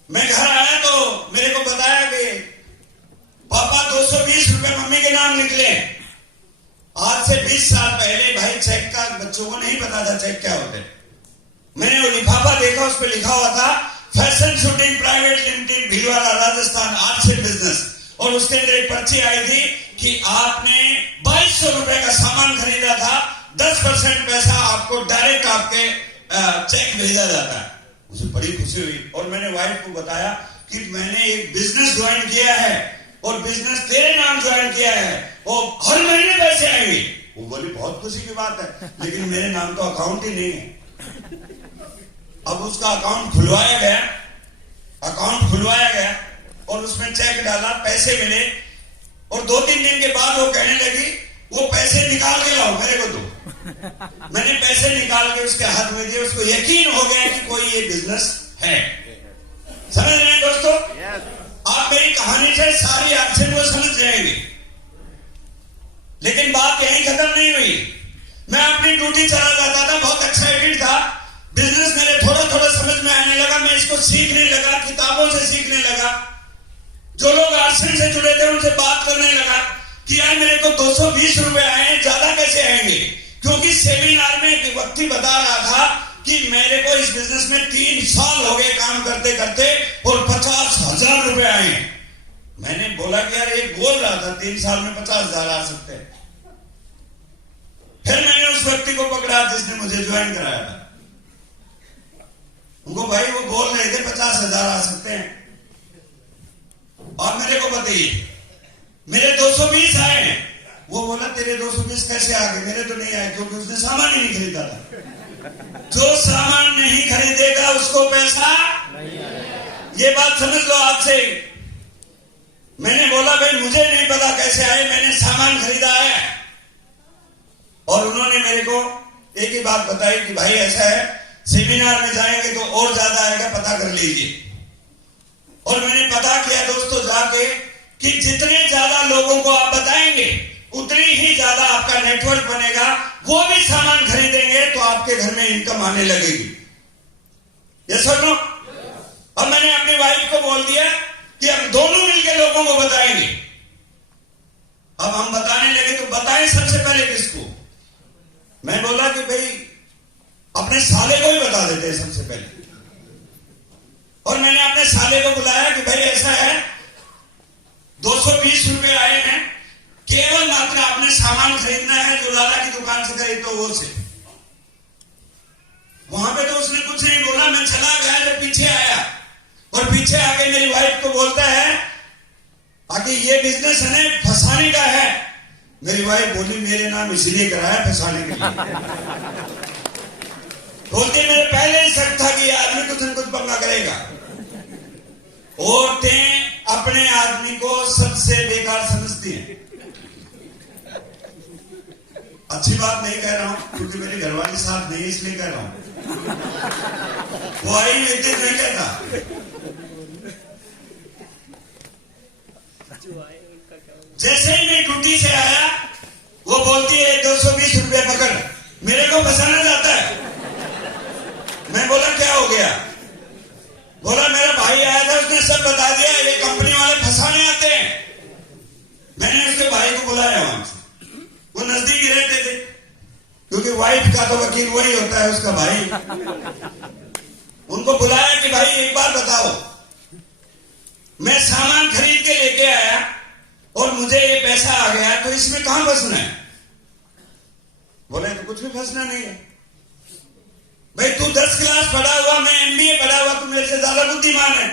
मैं घर आया तो मेरे को बताया कि पापा 220 रुपए मम्मी के नाम निकले। आज से 20 साल पहले भाई चेक का बच्चों को नहीं पता था चेक क्या होते। मैंने वो लिफाफा देखा, उस पर लिखा हुआ था fashion shooting private limited Bhilwara Rajasthan art से बिजनेस, और उसके अंदर एक पर्ची आई थी कि आपने 2200 रुपए का सामान खरीदा था, 10% पैसा आपको डायरेक्ट आपके चेक भेजा जाता है। मुझे बड़ी खुशी हुई और मैंने वाइफ को बताया कि मैंने एक बिजनेस ज्वाइन किया है और बिजनेस तेरे नाम ज्वाइन किया है और हर महीने पैसे आएंगे। वो बोली बहुत खुशी की बात है, लेकिन मेरे नाम तो अकाउंट ही नहीं है। अब उसका अकाउंट खुलवाया गया और उसमें चेक डाला, पैसे मिले, और 2-3 दिन के बाद वो कहने लगी वो पैसे निकाल के लाओ मेरे को दो। मैंने पैसे निकाल के उसके हाथ में दिए। उसको यकीन हो गया कि कोई ये बिजनेस है। समझ रहे हैं दोस्तों? आप मेरी कहानी से सारी एक्शन को समझ जाएंगे, लेकिन बात यहीं खत्म नहीं हुई। मैं अपनी ड्यूटी चला जाता था, बहुत एक्साइटेड था। बिजनेस मेरे थोड़ा थोड़ा समझ में आने लगा, मैं इसको सीखने लगा, किताबों से सीखने लगा। जो लोग आश्रम से जुड़े थे उनसे बात करने लगा कि यार मेरे को 220 रुपए आए, ज्यादा कैसे आएंगे? क्योंकि सेमिनार में एक व्यक्ति बता रहा था कि मेरे को इस बिजनेस में 3 साल हो गए काम करते करते और 50,000 रुपए आए। मैंने बोला कि यार ये बोल रहा था 3 साल में 50,000 आ सकते हैं। फिर मैंने उस व्यक्ति को पकड़ा जिसने मुझे ज्वाइन कराया था। उनको भाई वो बोल रहे थे 50,000 आ सकते हैं, और मेरे को बताइए मेरे 220 आए हैं। वो बोला तेरे 220 कैसे आ गए? मेरे तो नहीं आए, क्योंकि उसने सामान ही नहीं खरीदा था। जो सामान नहीं खरीदेगा उसको पैसा नहीं आएगा। ये बात समझ लो आज से। मैंने बोला भाई मुझे नहीं पता कैसे आए, मैंने सामान खरीदा है। और उन्होंने मेरे को एक ही बात बताई कि भाई ऐसा है, सेमिनार में जाएंगे तो और ज्यादा आएगा, पता कर लीजिए। और मैंने पता किया दोस्तों जाके कि जितने ज्यादा लोगों को आप बताएंगे उतनी ही ज्यादा आपका नेटवर्क बनेगा, वो भी सामान खरीदेंगे तो आपके घर में इनकम आने लगेगी। ये सुनो, अब मैंने अपनी वाइफ को बोल दिया कि हम दोनों मिलकर लोगों को बताएंगे। अब हम बताने लगे तो बताएं सबसे पहले किसको? मैं बोला कि भाई अपने साले को ही बता देते हैं सबसे पहले। और मैंने अपने साले को बुलाया कि भाई ऐसा है 220 रुपए आए हैं, केवल मात्र आपने सामान खरीदना है, जो लाला की दुकान से खरीद तो वो से। वहां पे तो उसने कुछ नहीं बोला, मैं चला गया। जब पीछे आया और पीछे आके मेरी वाइफ को बोलता है आगे ये बिजनेस है ना फंसाने का है। मेरी वाइफ बोली मेरे नाम इसलिए कराया फंसाने के लिए। बोलते मेरे पहले ही शक था कि आदमी कुछ न कुछ पंगा करेगा। औरतें अपने आदमी को सबसे बेकार समझती हैं। अच्छी बात नहीं कह रहा हूं क्योंकि मेरी घरवाली साथ नहीं, इसलिए कह रहा हूं। वो आई व्यक्ति नहीं कहता। जैसे ही मैं ड्यूटी से आया वो बोलती है 220 रुपया पकड़, मेरे को फंसाना चाहता है। मैं बोला क्या हो गया? बोला मेरा भाई आया था, उसने सब बता दिया, ये कंपनी वाले फंसाने आते हैं। मैंने उसके भाई को बुलाया वहां से, वो नजदीक ही रहते थे क्योंकि वाइफ का तो वकील वही होता है, उसका भाई। उनको बुलाया कि भाई एक बार बताओ, मैं सामान खरीद के लेके आया और मुझे ये पैसा आ गया, तो इसमें कहां फंसना है? बोले तो कुछ भी फंसना नहीं है भाई, तू 10 क्लास पढ़ा हुआ, मैं MBA पढ़ा हुआ, तू मेरे से ज्यादा बुद्धिमान है।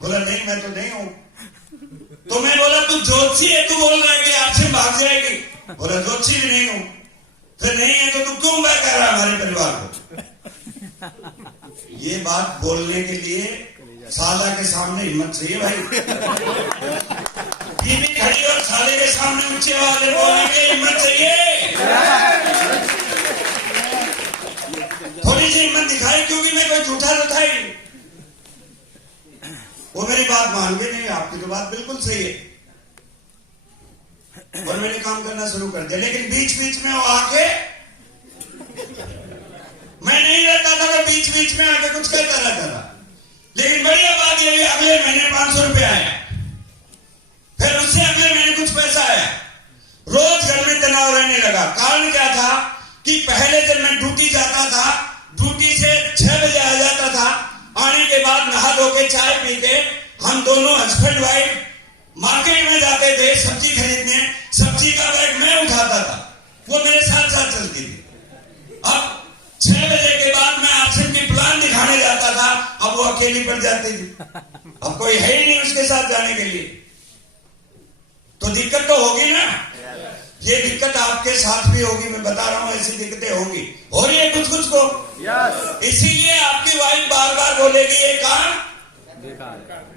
बोला नहीं, मैं तो नहीं हूं। तो मैं बोला तू ज्योतिषी है, तू बोल रहा है कि आपसे भाग जाएगी। बोला ज्योतिषी भी नहीं हूं। फिर नहीं है तो तू क्यों बैठ कर रहा है हमारे परिवार को? ये बात बोलने के लिए साला के सामने हिम्मत चाहिए भाई। बीवी खड़ी और साले के सामने ऊंचे आवाज में बोलने की हिम्मत चाहिए। थोड़ी सी हिम्मत दिखाई, क्योंकि मैं कोई झूठा तो था ही। वो मेरी बात मान के नहीं, आपकी तो बात बिल्कुल सही है। और मैंने काम करना शुरू कर दिया, लेकिन बीच बीच में वो आके, मैं नहीं रहता था तो बीच बीच में आके कुछ कहता रहता था। लेकिन बढ़िया बात ये, अगले महीने 500 रुपया आया, फिर उससे अगले महीने कुछ पैसा आया। रोज घर में तनाव रहने लगा। कारण क्या था कि पहले जब मैं ड्यूटी जाता था, ड्यूटी से 6 बजे आ जाता था, आने के बाद नहा धो के चाय पी के हम दोनों हस्बैंड वाइफ मार्केट में जाते थे सब्जी खरीदने। सब्जी का बैग मैं उठाता था, वो मेरे साथ साथ चलती थी। अब 6 बजे के बाद मैं ऑप्शन की प्लान दिखाने जाता था, अब वो अकेली पड़ जाती थी। अब कोई है ही नहीं उसके साथ जाने के लिए, तो दिक्कत तो होगी ना। ये दिक्कत आपके साथ भी होगी, मैं बता रहा हूं, ऐसी दिक्कतें होंगी, हो रही है कुछ कुछ को। इसीलिए आपकी वाइफ बार बार बोलेगी ये काम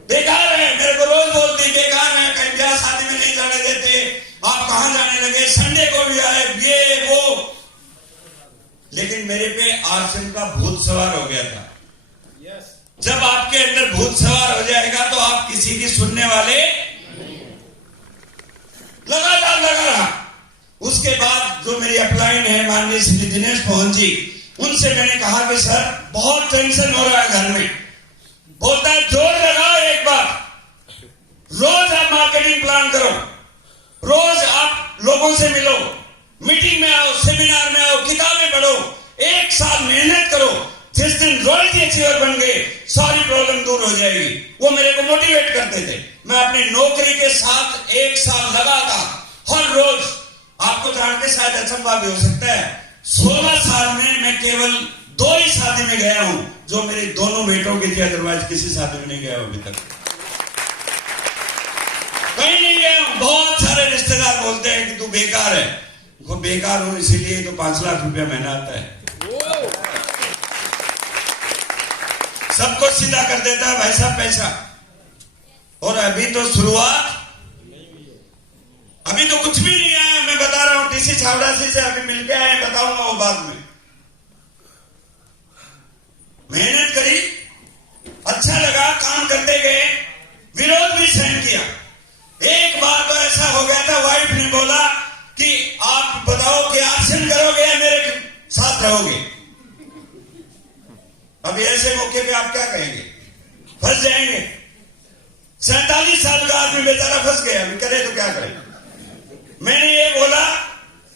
बेकार है। मेरे को रोज बोलती बेकार है, कहीं ब्याह शादी में नहीं जाने देते, आप कहां जाने लगे, संडे को भी आए, ये वो। लेकिन मेरे पे आर्सन का भूत सवार हो गया था। जब आपके अंदर भूत सवार हो जाएगा तो आप किसी की सुनने वाले लगातार लगा रहा। उसके बाद जो मेरी अपलाइन है माननीय श्री दिनेश मोहन जी, उनसे मैंने कहा कि सर बहुत टेंशन हो रहा है घर में। बोलता है जोर लगाओ एक बार, रोज आप मार्केटिंग प्लान करो, रोज आप लोगों से मिलो, मीटिंग में आओ, सेमिनार में आओ, किताबें पढ़ो, 1 साल मेहनत करो। जिस दिन रॉयल्टी अचीवर बन गए सारी प्रॉब्लम दूर हो जाएगी। वो मेरे को मोटिवेट करते थे। मैं अपनी नौकरी के साथ 1 साल लगातार हर रोज, आपको जान के शायद अचंभा भी हो सकता है, 16 साल में मैं केवल 2 ही शादी में गया हूं जो मेरे दोनों बेटों की थी, अदरवाइज किसी शादी में नहीं गया हूं अभी तक, कहीं नहीं गया हूं। बहुत सारे रिश्तेदार बोलते हैं कि तू बेकार है। वो बेकार हूं इसीलिए तो 5 लाख रुपया महीना आता है। सबको सीधा कर देता है भाई साहब पैसा। और अभी तो शुरुआत, अभी तो कुछ भी नहीं आया। मैं बता रहा हूं, डीसी छावड़ासी से अभी मिलके आए, बताऊंगा वो बाद में। मेहनत करी, अच्छा लगा, काम करते गए, विरोध भी सहन किया। एक बार तो ऐसा हो गया था, वाइफ ने बोला कि आप बताओ कि आसन करोगे या मेरे साथ रहोगे। अभी ऐसे मौके पे आप क्या कहेंगे? फंस जाएंगे। 47 साल का आदमी बेचारा फंस गया, अभी करे तो क्या करें। मैंने ये बोला,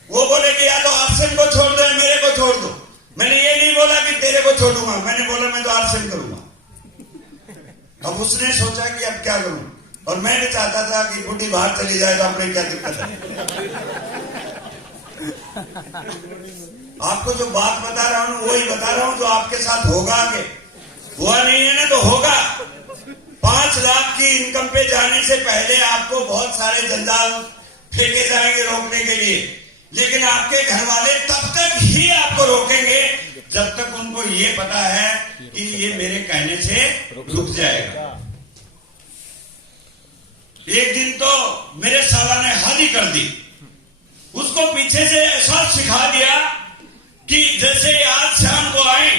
वो बोले कि या तो आर्सन को छोड़ दो या मेरे को छोड़ दो। मैंने ये नहीं बोला कि तेरे को छोड़ूंगा, मैंने बोला मैं तो आर्सन करूंगा। अब उसने सोचा कि अब क्या करूं, और मैं भी चाहता था कि बुढ़ी बाहर चली जाए तो अपने क्या दिक्कत है। आपको जो बात बता रहा हूं वही बता रहा हूं जो आपके साथ होगा। आगे हुआ नहीं है ना तो होगा। 5 लाख की इनकम पे जाने से पहले आपको बहुत सारे जंजाल फेंके जाएंगे रोकने के लिए, लेकिन आपके घर वाले तब तक ही आपको रोकेंगे जब तक उनको ये पता है कि ये मेरे कहने से रुक जाएगा। एक दिन तो मेरे साला ने हादी कर दी, उसको पीछे से ऐसा सिखा दिया कि जैसे आज शाम को आए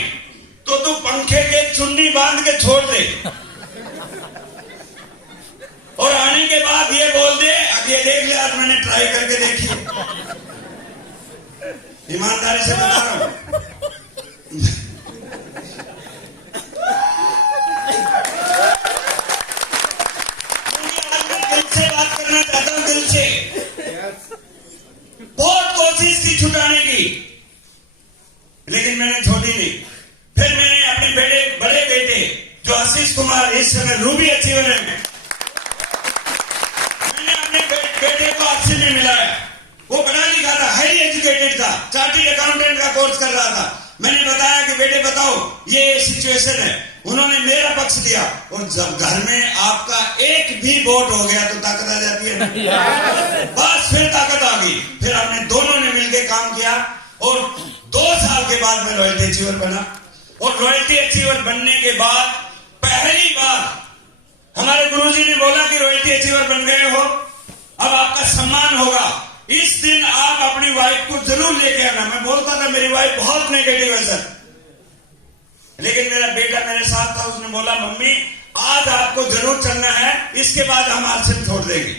तो तू पंखे के चुन्नी बांध के छोड़ दे और आने के बाद ये बोल दे अब ये देख ले आज मैंने ट्राई करके देखी। ईमानदारी से बता रहा हूं। दिल से बात करना चाहता हूं, दिल से। बहुत कोशिश की छुटाने की, लेकिन मैंने छोड़ी नहीं। फिर मैंने अपने बड़े बेटे जो आशीष कुमार इस समय रूबी अचीवर है, मैंने अपने बेटे को आपसे में मिलाया। वो पढ़ा लिखा था, हाईली एजुकेटेड था, चार्टर्ड अकाउंटेंट का कोर्स कर रहा था। मैंने बताया कि बेटे बताओ ये सिचुएशन है। उन्होंने मेरा पक्ष लिया और जब घर में आपका एक भी वोट हो गया तो ताकत आ जाती है ना। बस फिर ताकत आ गई। फिर हमने दोनों ने मिलकर काम किया और 2 साल के बाद मैं रॉयल्टी अचीवर बना। और रॉयल्टी अचीवर बनने के बाद पहली बार हमारे गुरुजी ने बोला कि रॉयल्टी अचीवर बन गए हो, अब आपका सम्मान होगा। इस दिन आप अपनी वाइफ को जरूर लेके आना। मैं बोलता था मेरी वाइफ बहुत नेगेटिव है सर, लेकिन मेरा बेटा मेरे साथ था। उसने बोला मम्मी आज आपको जरूर चलना है, इसके बाद हम आरसीएम छोड़ देंगे।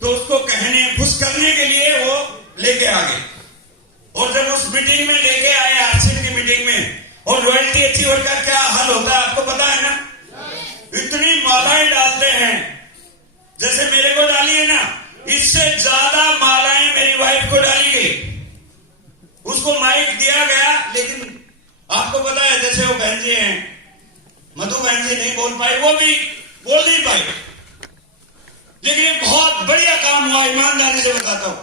तो उसको कहने खुश करने के लिए वो लेके आ गए। और जब उस मीटिंग में लेके आए, आरसीएम की मीटिंग में, और रॉयल्टी अचीवर का क्या हाल होता है आपको पता है ना। इतनी मालाएं डालते हैं, जैसे मेरे को डाली है ना, इससे ज्यादा मालाएं मेरी वाइफ को डाली गई। उसको माइक दिया गया, लेकिन आपको पता है जैसे वो बहन जी हैं, मधु बहन जी नहीं बोल पाई, वो भी बोल नहीं पाई। लेकिन ये बहुत बढ़िया काम हुआ, ईमानदारी से बताता हूं।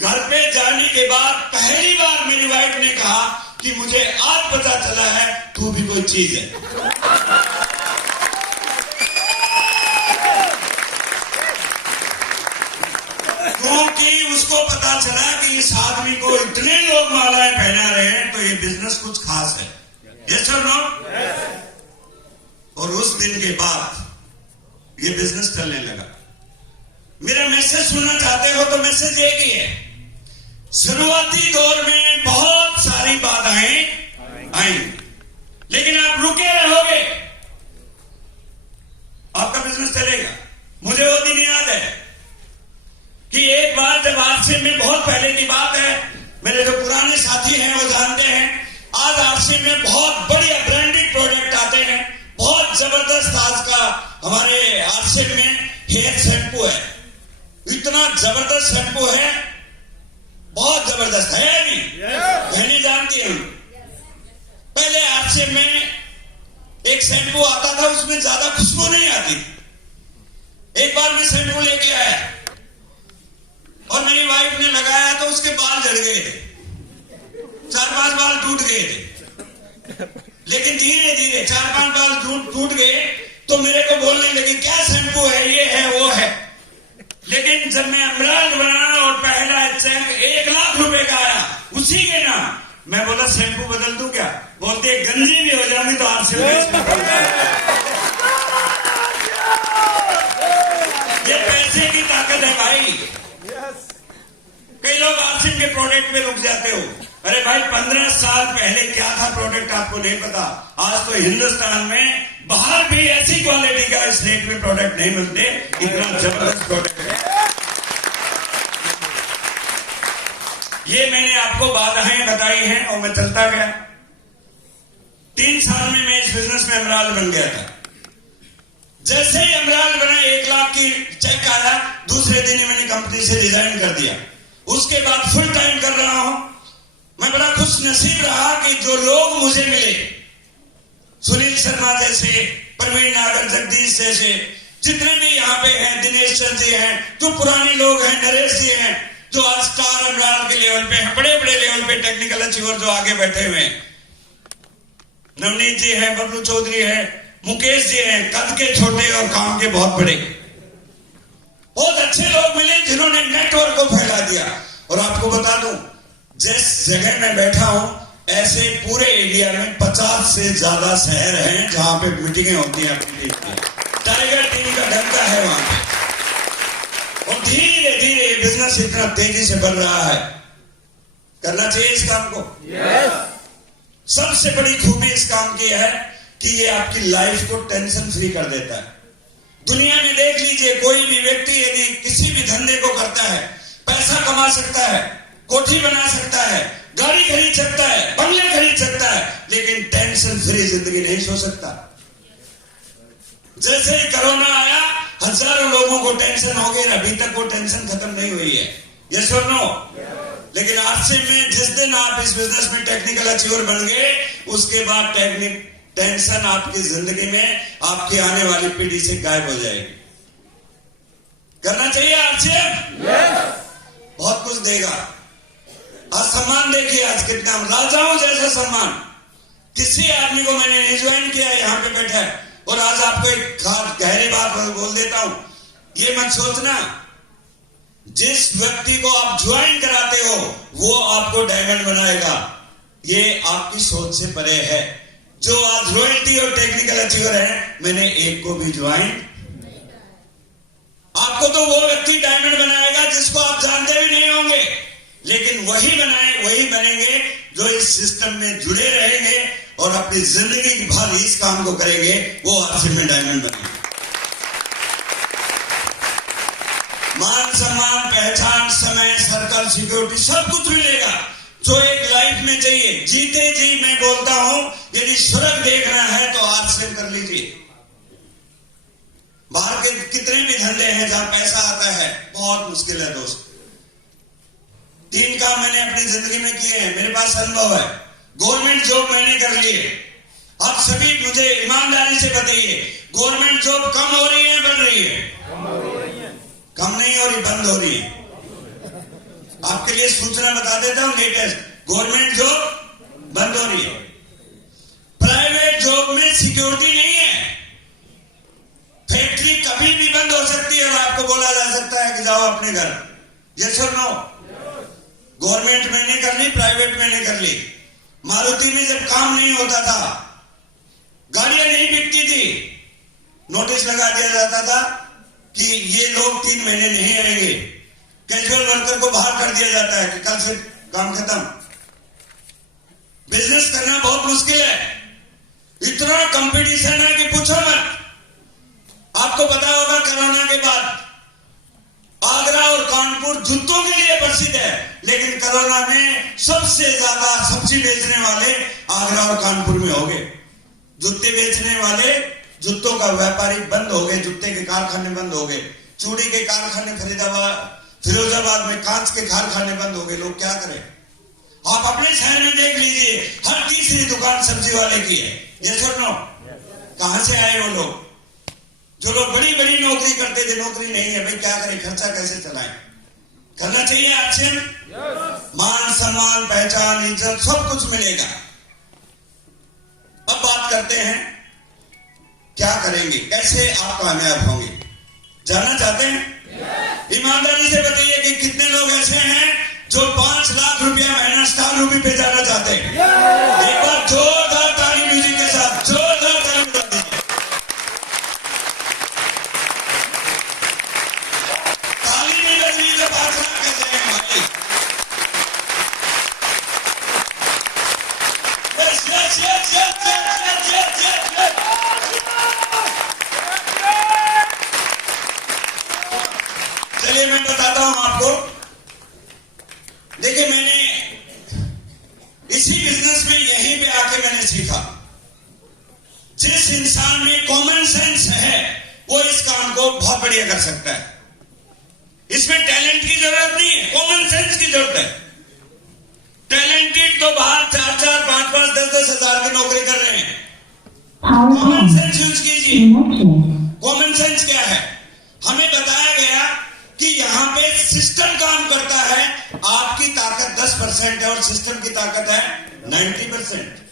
घर पे जाने के बाद पहली बार मेरी वाइफ ने कहा कि मुझे आज पता चला है तू भी कोई चीज है। क्योंकि उसको पता चला कि इस आदमी को इतने लोग मालाएं पहना रहे हैं तो ये बिजनेस कुछ खास है। यस और नो? और उस दिन के बाद ये बिजनेस चलने लगा। मेरा मैसेज सुनना चाहते हो तो मैसेज एक ही है, शुरुआती दौर में बहुत सारी बाधाएं आएंगी, लेकिन आप रुके रहोगे, आपका बिजनेस चलेगा। मुझे वो दिन याद है कि एक बार जब आरसीएम में, बहुत पहले की बात है, मेरे जो पुराने साथी हैं वो जानते हैं, आज आरसीएम में बहुत बढ़िया ब्रांडेड प्रोडक्ट आते हैं। बहुत जबरदस्त आज का हमारे आरसीएम में हेयर शैम्पू है, इतना जबरदस्त शैम्पू है, बहुत जबरदस्त है नहीं? कहने जानती है। पहले आरसीएम में एक शैम्पू आता था, उसमें ज्यादा खुशबू नहीं आती। एक बार मैं शैम्पू लेके आया और मेरी वाइफ ने लगाया तो उसके बाल झड़ गए थे, 4-5 बाल टूट गए थे। लेकिन धीरे धीरे 4-5 बाल टूट गए तो मेरे को बोलने लगी क्या शैम्पू है, ये है वो है। लेकिन जब मैं एमराल्ड बना और पहला चेक 1 लाख रुपए का आया उसी के नाम, मैं बोला शैम्पू बदल दूं क्या? बोलते गंजी भी हो जाऊंगी तो आरसीएम। ये पैसे की ताकत है भाई। कई लोग आरसीएम के प्रोडक्ट में रुक जाते हो। अरे भाई 15 साल पहले क्या था प्रोडक्ट आपको नहीं पता। आज तो हिंदुस्तान में बाहर भी ऐसी क्वालिटी का इस रेट में प्रोडक्ट नहीं मिलते, इतना जबरदस्त प्रोडक्ट है। ये मैंने आपको बाधाएं बताई हैं और मैं चलता गया। 3 साल में मैं इस बिजनेस में एमराल्ड बन गया था। जैसे ही एमराल्ड बना 1 लाख की चेक आया, दूसरे दिन ही मैंने कंपनी से रिजाइन कर दिया। उसके बाद फुल टाइम कर रहा हूं। मैं बड़ा खुश नसीब रहा कि जो लोग मुझे मिले, सुनील शर्मा जैसे, प्रवीण नागर, जगदीश जैसे, जितने भी यहाँ पे हैं, दिनेश चंद जी हैं, जो पुराने लोग हैं, नरेश जी हैं, जो आज स्टार एमराल्ड के लेवल पे हैं, बड़े बड़े लेवल पे टेक्निकल अचीवर जो आगे बैठे हुए हैं, नवनीत जी हैं, बबलू चौधरी हैं, मुकेश जी हैं, कद के छोटे और काम के बहुत बड़े। बहुत अच्छे लोग मिले जिन्होंने नेटवर्क को फैला दिया। और आपको बता दूं, जिस जगह मैं बैठा हूं, ऐसे पूरे इंडिया में 50 से ज्यादा शहर हैं जहां पे मीटिंगें होती हैं अपनी। टाइगर टीवी का डंका है वहां पे, और धीरे धीरे बिजनेस इतना तेजी से बढ़ रहा है। करना चाहिए इस काम को। सबसे बड़ी खूबी इस काम की है कि ये आपकी लाइफ को टेंशन फ्री कर देता है। दुनिया में देख लीजिए, कोई भी व्यक्ति यदि किसी भी धंधे को करता है, पैसा कमा सकता है, कोठी बना सकता है, गाड़ी खरीद सकता है, बंगले खरीद सकता है, लेकिन टेंशन फ्री जिंदगी नहीं सो सकता। जैसे ही कोरोना आया, हजारों लोगों को टेंशन हो गई, अभी तक वो टेंशन खत्म नहीं हुई है। यस और नो? लेकिन आज से में जिस दिन आप इस बिजनेस में टेक्निकल अचीवर बन गए, उसके बाद टेंशन आपकी जिंदगी में, आपकी आने वाली पीढ़ी से गायब हो जाएगी। करना चाहिए आरसीएम। बहुत कुछ देगा। आज सम्मान देखिए, आज कितना राजाओं जैसा सम्मान। किसी आदमी को मैंने नहीं ज्वाइन किया, यहां पे बैठा है। और आज आपको एक गहरी बात बोल देता हूं, ये मत सोचना जिस व्यक्ति को आप ज्वाइन कराते हो वो आपको डायमंड बनाएगा, ये आपकी सोच से परे है। जो आज रॉयल्टी और टेक्निकल अचीवर है, मैंने एक को भी ज्वाइन। आपको तो वो व्यक्ति डायमंड बनाएगा जिसको आप जानते भी नहीं होंगे, लेकिन वही बनेंगे जो इस सिस्टम में जुड़े रहेंगे और अपनी जिंदगी भर इस काम को करेंगे, वो आखिर में डायमंड बनेंगे। मान सम्मान, पहचान, समय, सर्कल, सिक्योरिटी सब कुछ मिलेगा जो एक लाइफ में चाहिए। जीते जी मैं बोलता हूं, यदि स्वर्ग देखना है तो आरसीएम कर लीजिए। बाहर के कितने भी धंधे हैं जहां पैसा आता है, बहुत मुश्किल है दोस्त। 3 काम मैंने अपनी जिंदगी में किए हैं, मेरे पास अनुभव है। गवर्नमेंट जॉब मैंने कर ली है। आप सभी मुझे ईमानदारी से बताइए, गवर्नमेंट जॉब कम हो रही है, बढ़ रही है? कम नहीं हो रही, बंद हो रही है। आपके लिए सूचना बता देता हूं लेटेस्ट, गवर्नमेंट जॉब बंद हो रही है। प्राइवेट जॉब में सिक्योरिटी नहीं है। फैक्ट्री कभी भी बंद हो सकती है और आपको बोला जा सकता है कि जाओ अपने घर। यस और नो? गवर्नमेंट मैंने कर ली, प्राइवेट मैंने कर ली। मारुति में जब काम नहीं होता था, गाड़ियां नहीं बिकती थी, नोटिस लगा दिया जाता था कि ये लोग 3 महीने नहीं आएंगे। कैजुअल वर्कर को बाहर कर दिया जाता है कि कल से काम खत्म। बिजनेस करना बहुत मुश्किल है, इतना कंपटीशन है कि पूछो मत। आपको पता होगा कोरोना के बाद आगरा और कानपुर जूतों के लिए प्रसिद्ध है, लेकिन कोरोना में सबसे ज्यादा सब्जी बेचने वाले आगरा और कानपुर में हो गए। जूते बेचने वाले, जूतों का व्यापारी बंद हो गए, जूते के कारखाने बंद हो गए, चूड़ी के कारखाने फिरोजाबाद में कांच के कारखाने बंद हो गए। लोग क्या करें? आप अपने शहर में देख लीजिए, हर तीसरी दुकान सब्जी वाले की है। ये सुनो, कहां से आए वो लोग? जो लोग बड़ी बड़ी नौकरी करते थे, नौकरी नहीं है, भाई क्या करें, खर्चा कैसे चलाएं? करना चाहिए आपसे। मान सम्मान, पहचान, इज्जत सब कुछ मिलेगा। अब बात करते हैं क्या करेंगे, कैसे आप कामयाब होंगे, जानना चाहते हैं? ईमानदारी से बताइए कि कितने लोग ऐसे हैं जो 5 लाख रुपया महीना स्टार रूबी पे जाना चाहते हैं? एक बार जोरदार ताली म्यूजिक के साथ, जोरदार ताली बजा दीजिए। ताली नहीं बज रही तो 5 लाख कैसे हैं भाई? Yes yes yes yes yes yes yes. चलिए मैं बताता हूं आपको। देखिए, मैंने इसी बिजनेस में यहीं पे आके मैंने सीखा, जिस इंसान में कॉमन सेंस है वो इस काम को बहुत बढ़िया कर सकता है। इसमें टैलेंट की जरूरत नहीं है, कॉमन सेंस की जरूरत है। टैलेंटेड तो बाहर 4-4, 5-5, 10-10 हजार की नौकरी कर रहे हैं। कॉमन सेंस यूज कीजिए। कॉमन सेंस क्या है? हमें बताया गया कि यहां पे सिस्टम काम करता है, आपकी ताकत 10% है और सिस्टम की ताकत है 90%।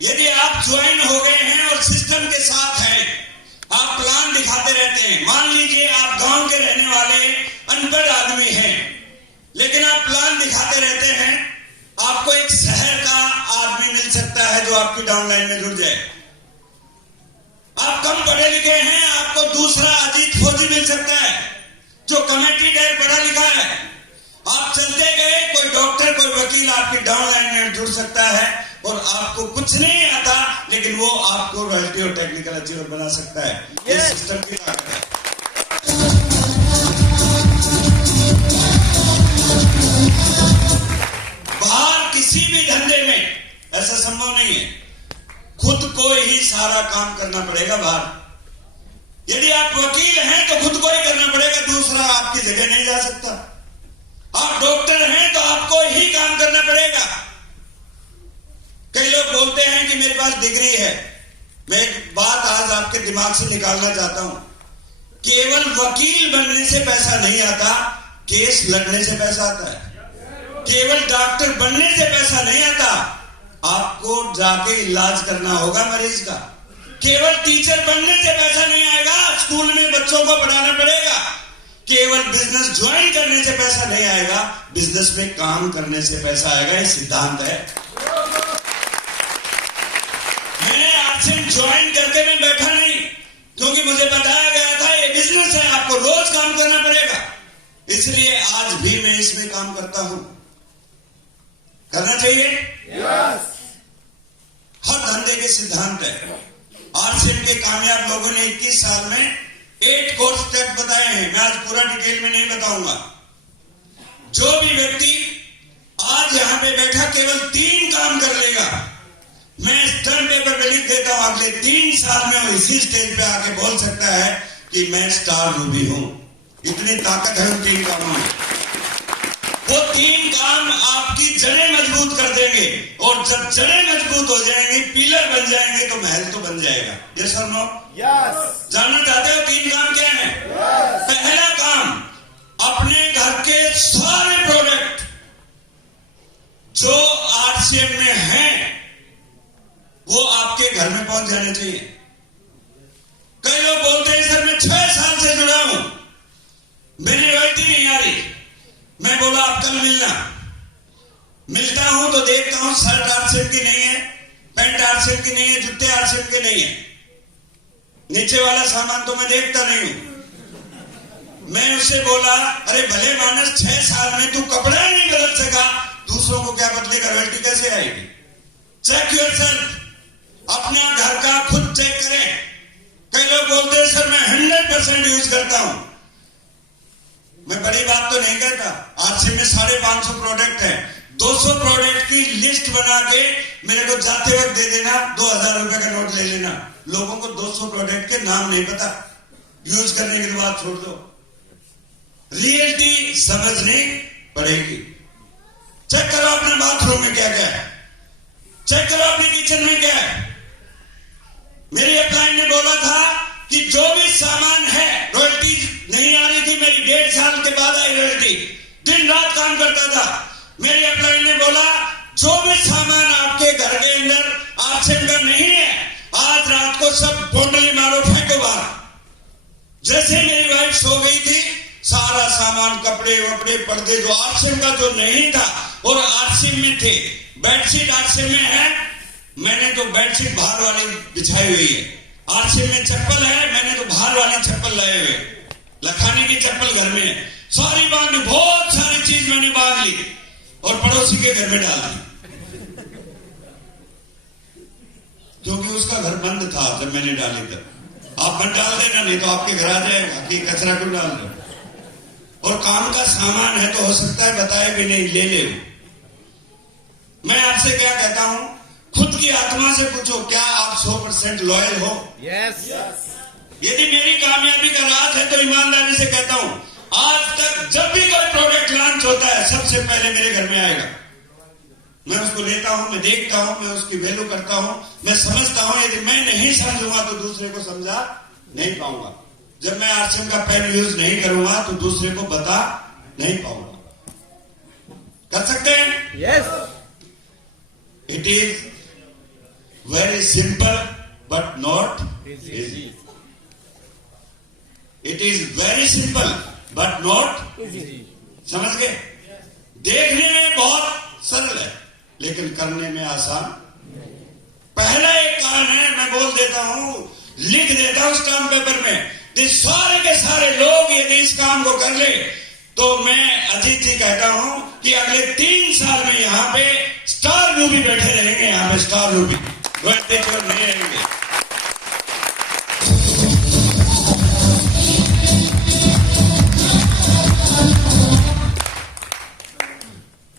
यदि आप ज्वाइन हो गए हैं और सिस्टम के साथ हैं, आप प्लान दिखाते रहते हैं। मान लीजिए आप गांव के रहने वाले अनपढ़ आदमी हैं, लेकिन आप प्लान दिखाते रहते हैं, आपको एक शहर का आदमी मिल सकता है जो आपकी डाउनलाइन में जुड़ जाए। पढ़े लिखे हैं, आपको दूसरा अजीत फौजी मिल सकता है जो कमेटी डेर पढ़ा लिखा है। आप चलते गए, कोई डॉक्टर कोई वकील आपकी डाउन लाइन में जुड़ सकता है और आपको कुछ नहीं आता, लेकिन वो आपको रॉयल्टी और टेक्निकल अचीवर बना सकता है। ये सिस्टम की ताकत है। बाहर किसी भी धंधे में ऐसा संभव नहीं है, खुद को ही सारा काम करना पड़ेगा। बाहर यदि आप वकील हैं तो खुद को ही करना पड़ेगा, दूसरा आपकी जगह नहीं जा सकता। आप डॉक्टर हैं तो आपको ही काम करना पड़ेगा। कई लोग बोलते हैं कि मेरे पास डिग्री है। मैं एक बात आज आपके दिमाग से निकालना चाहता हूं, केवल वकील बनने से पैसा नहीं आता, केस लड़ने से पैसा आता है। केवल डॉक्टर बनने से पैसा नहीं आता, आपको जाके इलाज करना होगा मरीज का। केवल टीचर बनने से पैसा नहीं आएगा, स्कूल में बच्चों को पढ़ाना पड़ेगा। केवल बिजनेस ज्वाइन करने से पैसा नहीं आएगा, बिजनेस में काम करने से पैसा आएगा। ये सिद्धांत है। मैंने आरसीएम ज्वाइन करके मैं बैठा नहीं, क्योंकि मुझे बताया गया था ये बिजनेस है, आपको रोज काम करना पड़ेगा। इसलिए आज भी मैं इसमें काम करता हूं। करना चाहिए। yes. हर धंधे के सिद्धांत है। आरसीएम के कामयाब लोगों ने 21 साल में 8 कोर स्टेप बताए हैं। मैं आज पूरा डिटेल में नहीं बताऊंगा। जो भी व्यक्ति आज यहां पे बैठा केवल 3 काम कर लेगा, मैं स्टैम्प पेपर पे लिख देता हूं, अगले 3 साल में वो इसी स्टेज पे आके बोल सकता है कि मैं स्टार रूबी हूं। इतनी ताकत है उन 3 कामों में। वो 3 काम आपकी जड़ें मजबूत कर देंगे, और जब जड़ें मजबूत हो जाएंगी, पिलर बन जाएंगे, तो महल तो बन जाएगा। यस और नो? यस। जानना चाहते हो 3 काम क्या है? yes. पहला काम, अपने घर के सारे प्रोडक्ट जो आरसीएम में हैं, वो आपके घर में पहुंच जाने चाहिए। कई लोग बोलते हैं सर मैं 6 साल से जुड़ा हूं, मेरी रॉयल्टी नहीं आ रही। मैं बोला आप कल मिलना। मिलता हूं तो देखता हूं शर्ट आरसीएम की नहीं है, पैंट आरसीएम की नहीं है, जूते आरसीएम के नहीं है, नीचे वाला सामान तो मैं देखता नहीं हूं। मैं उससे बोला अरे भले मानस 6 साल में तू कपड़ा ही नहीं बदल सका, दूसरों को क्या बदलेगा, रॉयल्टी कैसे आएगी? चेक योरसेल्फ, अपने घर का खुद चेक करें। कई लोग बोलते हैं सर मैं 100% यूज करता हूं। मैं बड़ी बात तो नहीं कहता। आरसीएम में 550 प्रोडक्ट है। 200 प्रोडक्ट की लिस्ट बना के मेरे को जाते वक्त दे देना, 2000 रुपए का नोट ले लेना। लोगों को 200 प्रोडक्ट के नाम नहीं पता, यूज करने की बात छोड़ दो। रियलिटी समझनी पड़ेगी। चेक करो अपने बाथरूम में क्या क्या है, चेक करो अपने किचन में क्या है। मेरी अपलाइन ने बोला था कि जो भी सामान है, रॉयल्टी नहीं आ रही थी मेरी, 1.5 साल के बाद आई रॉयल्टी। दिन रात काम करता था। मेरी अपलाइन ने बोला जो भी सामान आपके घर के अंदर आरसीएम का नहीं है, आज रात को सब बोंडली मारो, फेंको बाहर। जैसे मेरी वाइफ सो गई थी, सारा सामान, कपड़े वपड़े, पर्दे जो आरसीएम का जो नहीं था और आरसीएम में थे, बेडशीट आरसीएम में है, मैंने तो बेडशीट बाहर वाली बिछाई हुई है। आरसीएम में चप्पल है, मैंने तो बाहर वाली चप्पल लाए हुए। लखानी की चप्पल घर में है, सारी बांध, बहुत सारी चीज मैंने बांध ली और पड़ोसी के घर में डाल दी, क्योंकि उसका घर बंद था जब मैंने डाली तब। आप बंद डाल देना, नहीं तो आपके घर आ जाएगा कि कचरा क्यों डाल दो। और काम का सामान है तो हो सकता है बताए भी नहीं, ले ले। मैं आपसे क्या कहता हूं, खुद की आत्मा से पूछो, क्या आप 100% लॉयल हो? यस। यदि मेरी कामयाबी का राज है तो ईमानदारी से कहता हूं, आज तक जब भी कोई प्रोडक्ट लॉन्च होता है, सबसे पहले मेरे घर में आएगा। मैं उसको लेता हूं, मैं देखता हूं, मैं उसकी वैल्यू करता हूं, मैं समझता हूं। यदि मैं नहीं समझूंगा तो दूसरे को समझा नहीं पाऊंगा। जब मैं आरसीएम का पेन यूज नहीं करूंगा तो दूसरे को बता नहीं पाऊंगा। कर सकते हैं? Yes. It is very simple but not easy. It is very simple but not easy. समझ गए? देखने में बहुत सरल है लेकिन करने में आसान। पहला एक कारण है, मैं बोल देता हूं, लिख देता हूं स्टाम्प पेपर में, तो सारे के सारे लोग यदि इस काम को कर ले तो मैं अजीत जी कहता हूं कि अगले 3 साल में यहां पे स्टार रूबी बैठे रहेंगे, यहां पे स्टार रूबी नहीं रहेंगे।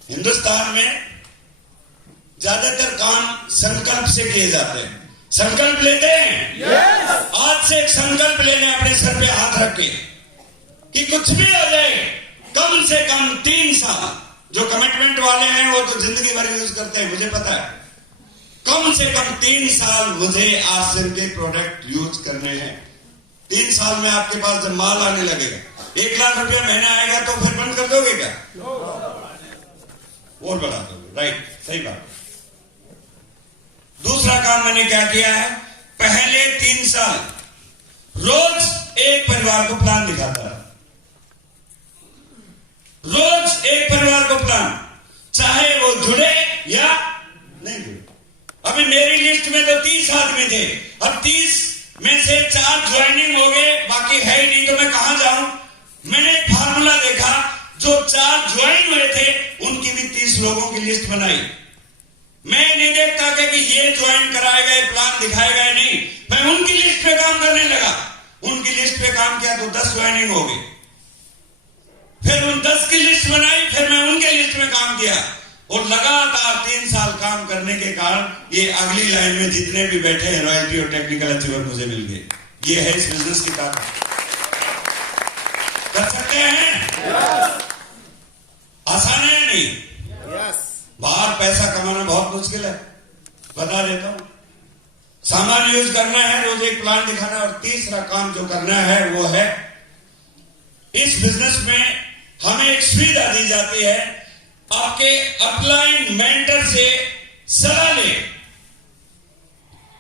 हिंदुस्तान में ज्यादातर काम संकल्प से किए जाते हैं। संकल्प लेते हैं yes! आज से एक संकल्प लेने अपने सर पे हाथ रख के कि कुछ भी हो जाए, कम से कम 3 साल। जो कमिटमेंट वाले हैं वो तो जिंदगी भर यूज करते हैं, मुझे पता है। कम से कम 3 साल मुझे आसिम के प्रोडक्ट यूज करने हैं। 3 साल में आपके पास जब माल आने लगेगा, 1 लाख रुपया महीना आएगा, तो फिर बंद कर दोगे क्या? और बढ़ा दोगे, राइट, सही बात। दूसरा काम मैंने क्या किया है, पहले 3 साल रोज एक परिवार को प्लान दिखाता है, रोज एक परिवार को प्लान, चाहे वो जुड़े या नहीं जुड़े। अभी मेरी लिस्ट में तो 30 आदमी थे, अब 30 में से 4 ज्वाइनिंग हो गए, बाकी है ही नहीं, तो मैं कहां जाऊं? मैंने एक फार्मूला देखा, जो 4 ज्वाइन हुए थे उनकी भी 30 लोगों की लिस्ट बनाई। मैं नहीं देखता कि ये ज्वाइन कराएगा, ये प्लान दिखाएगा या नहीं, मैं उनकी लिस्ट पे काम करने लगा। उनकी लिस्ट पे काम किया तो 10 ज्वाइनिंग हो गई, फिर उन 10 की लिस्ट बनाई, फिर मैं उनके लिस्ट में काम किया, और लगातार 3 साल काम करने के कारण ये अगली लाइन में जितने भी बैठे हैं रॉयल्टी और टेक्निकल अचीवर मुझे मिल गए। ये है इस बिजनेस की ताकत। कर सकते हैं? आसान है नहीं? बाहर पैसा कमाना बहुत मुश्किल है, बता देता हूं। सामान यूज करना है, रोज एक प्लान दिखाना, और तीसरा काम जो करना है वो है, इस बिजनेस में हमें एक सुविधा दी जाती है, आपके अपलाइन मेंटर से सलाह ले।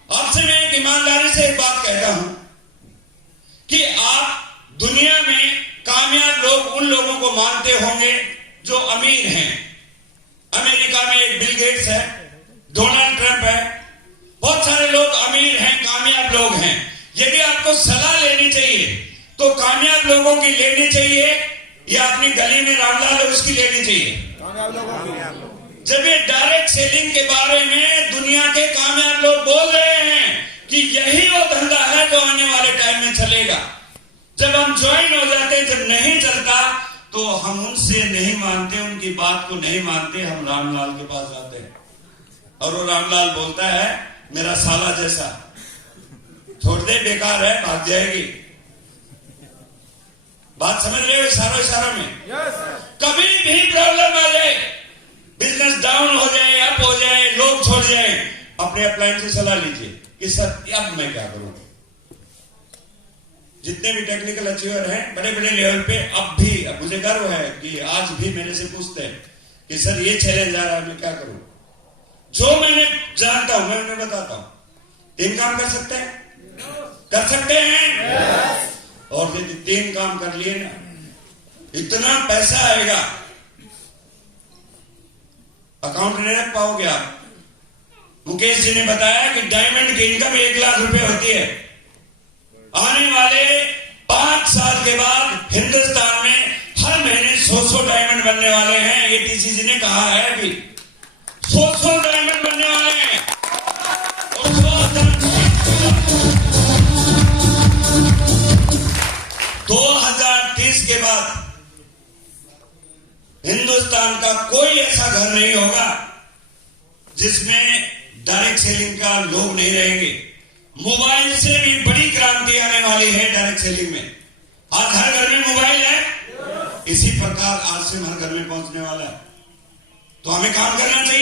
आपसे मैं एक ईमानदारी से एक बात कहता हूं कि आप दुनिया में कामयाब लोग उन लोगों को मानते होंगे जो अमीर हैं। अमेरिका में एक बिल गेट्स है, डोनाल्ड ट्रंप है, बहुत सारे लोग अमीर हैं, कामयाब लोग हैं। यदि आपको सलाह लेनी चाहिए तो कामयाब लोगों की लेनी चाहिए या अपनी गली में रामलाल है उसकी लेनी चाहिए? जब ये डायरेक्ट सेलिंग के बारे में दुनिया के कामयाब लोग बोल रहे हैं कि यही वो धंधा है जो आने वाले टाइम में चलेगा, जब हम ज्वाइन हो जाते हैं, जब नहीं चलता तो हम उनसे नहीं मानते, उनकी बात को नहीं मानते, हम रामलाल के पास जाते हैं, और वो रामलाल बोलता है मेरा साला जैसा, छोड़ दे, बेकार है, भाग जाएगी। बात समझ रहे हो? इशारा में कभी भी प्रॉब्लम आ जाए, बिजनेस डाउन हो जाए, अप हो जाए, लोग छोड़ जाए, अपने अपलाइन से सलाह लीजिए कि सर अब मैं क्या करूं। जितने भी टेक्निकल अचीवर हैं बड़े बड़े लेवल पे, अब मुझे गर्व है कि आज भी मेरे से पूछते हैं कि सर ये चैलेंज आ रहा है, मैं क्या करूं। जो मैंने जानता हूं मैं उन्हें बताता हूं। 3 काम कर सकते हैं? कर सकते हैं? और यदि 3 काम कर लिए ना, इतना पैसा आएगा, अकाउंट नहीं रख पाओगे आप। मुकेश जी ने बताया कि डायमंड की इनकम 1 लाख रुपए होती है। आने वाले 5 साल के बाद हिंदुस्तान में हर महीने 100 डायमंड बनने वाले हैं। ये टीसीजी ने कहा है कि 100 डायमंड बनने वाले हैं। और 2030 के बाद हिंदुस्तान का कोई ऐसा घर नहीं होगा जिसमें डायरेक्ट सेलिंग का लोग नहीं रहेंगे। मोबाइल से भी बड़ी क्रांति आने वाली है डायरेक्ट सेलिंग में। आज हर घर में मोबाइल है, इसी प्रकार आज से हर घर में पहुंचने वाला है। तो हमें काम करना चाहिए।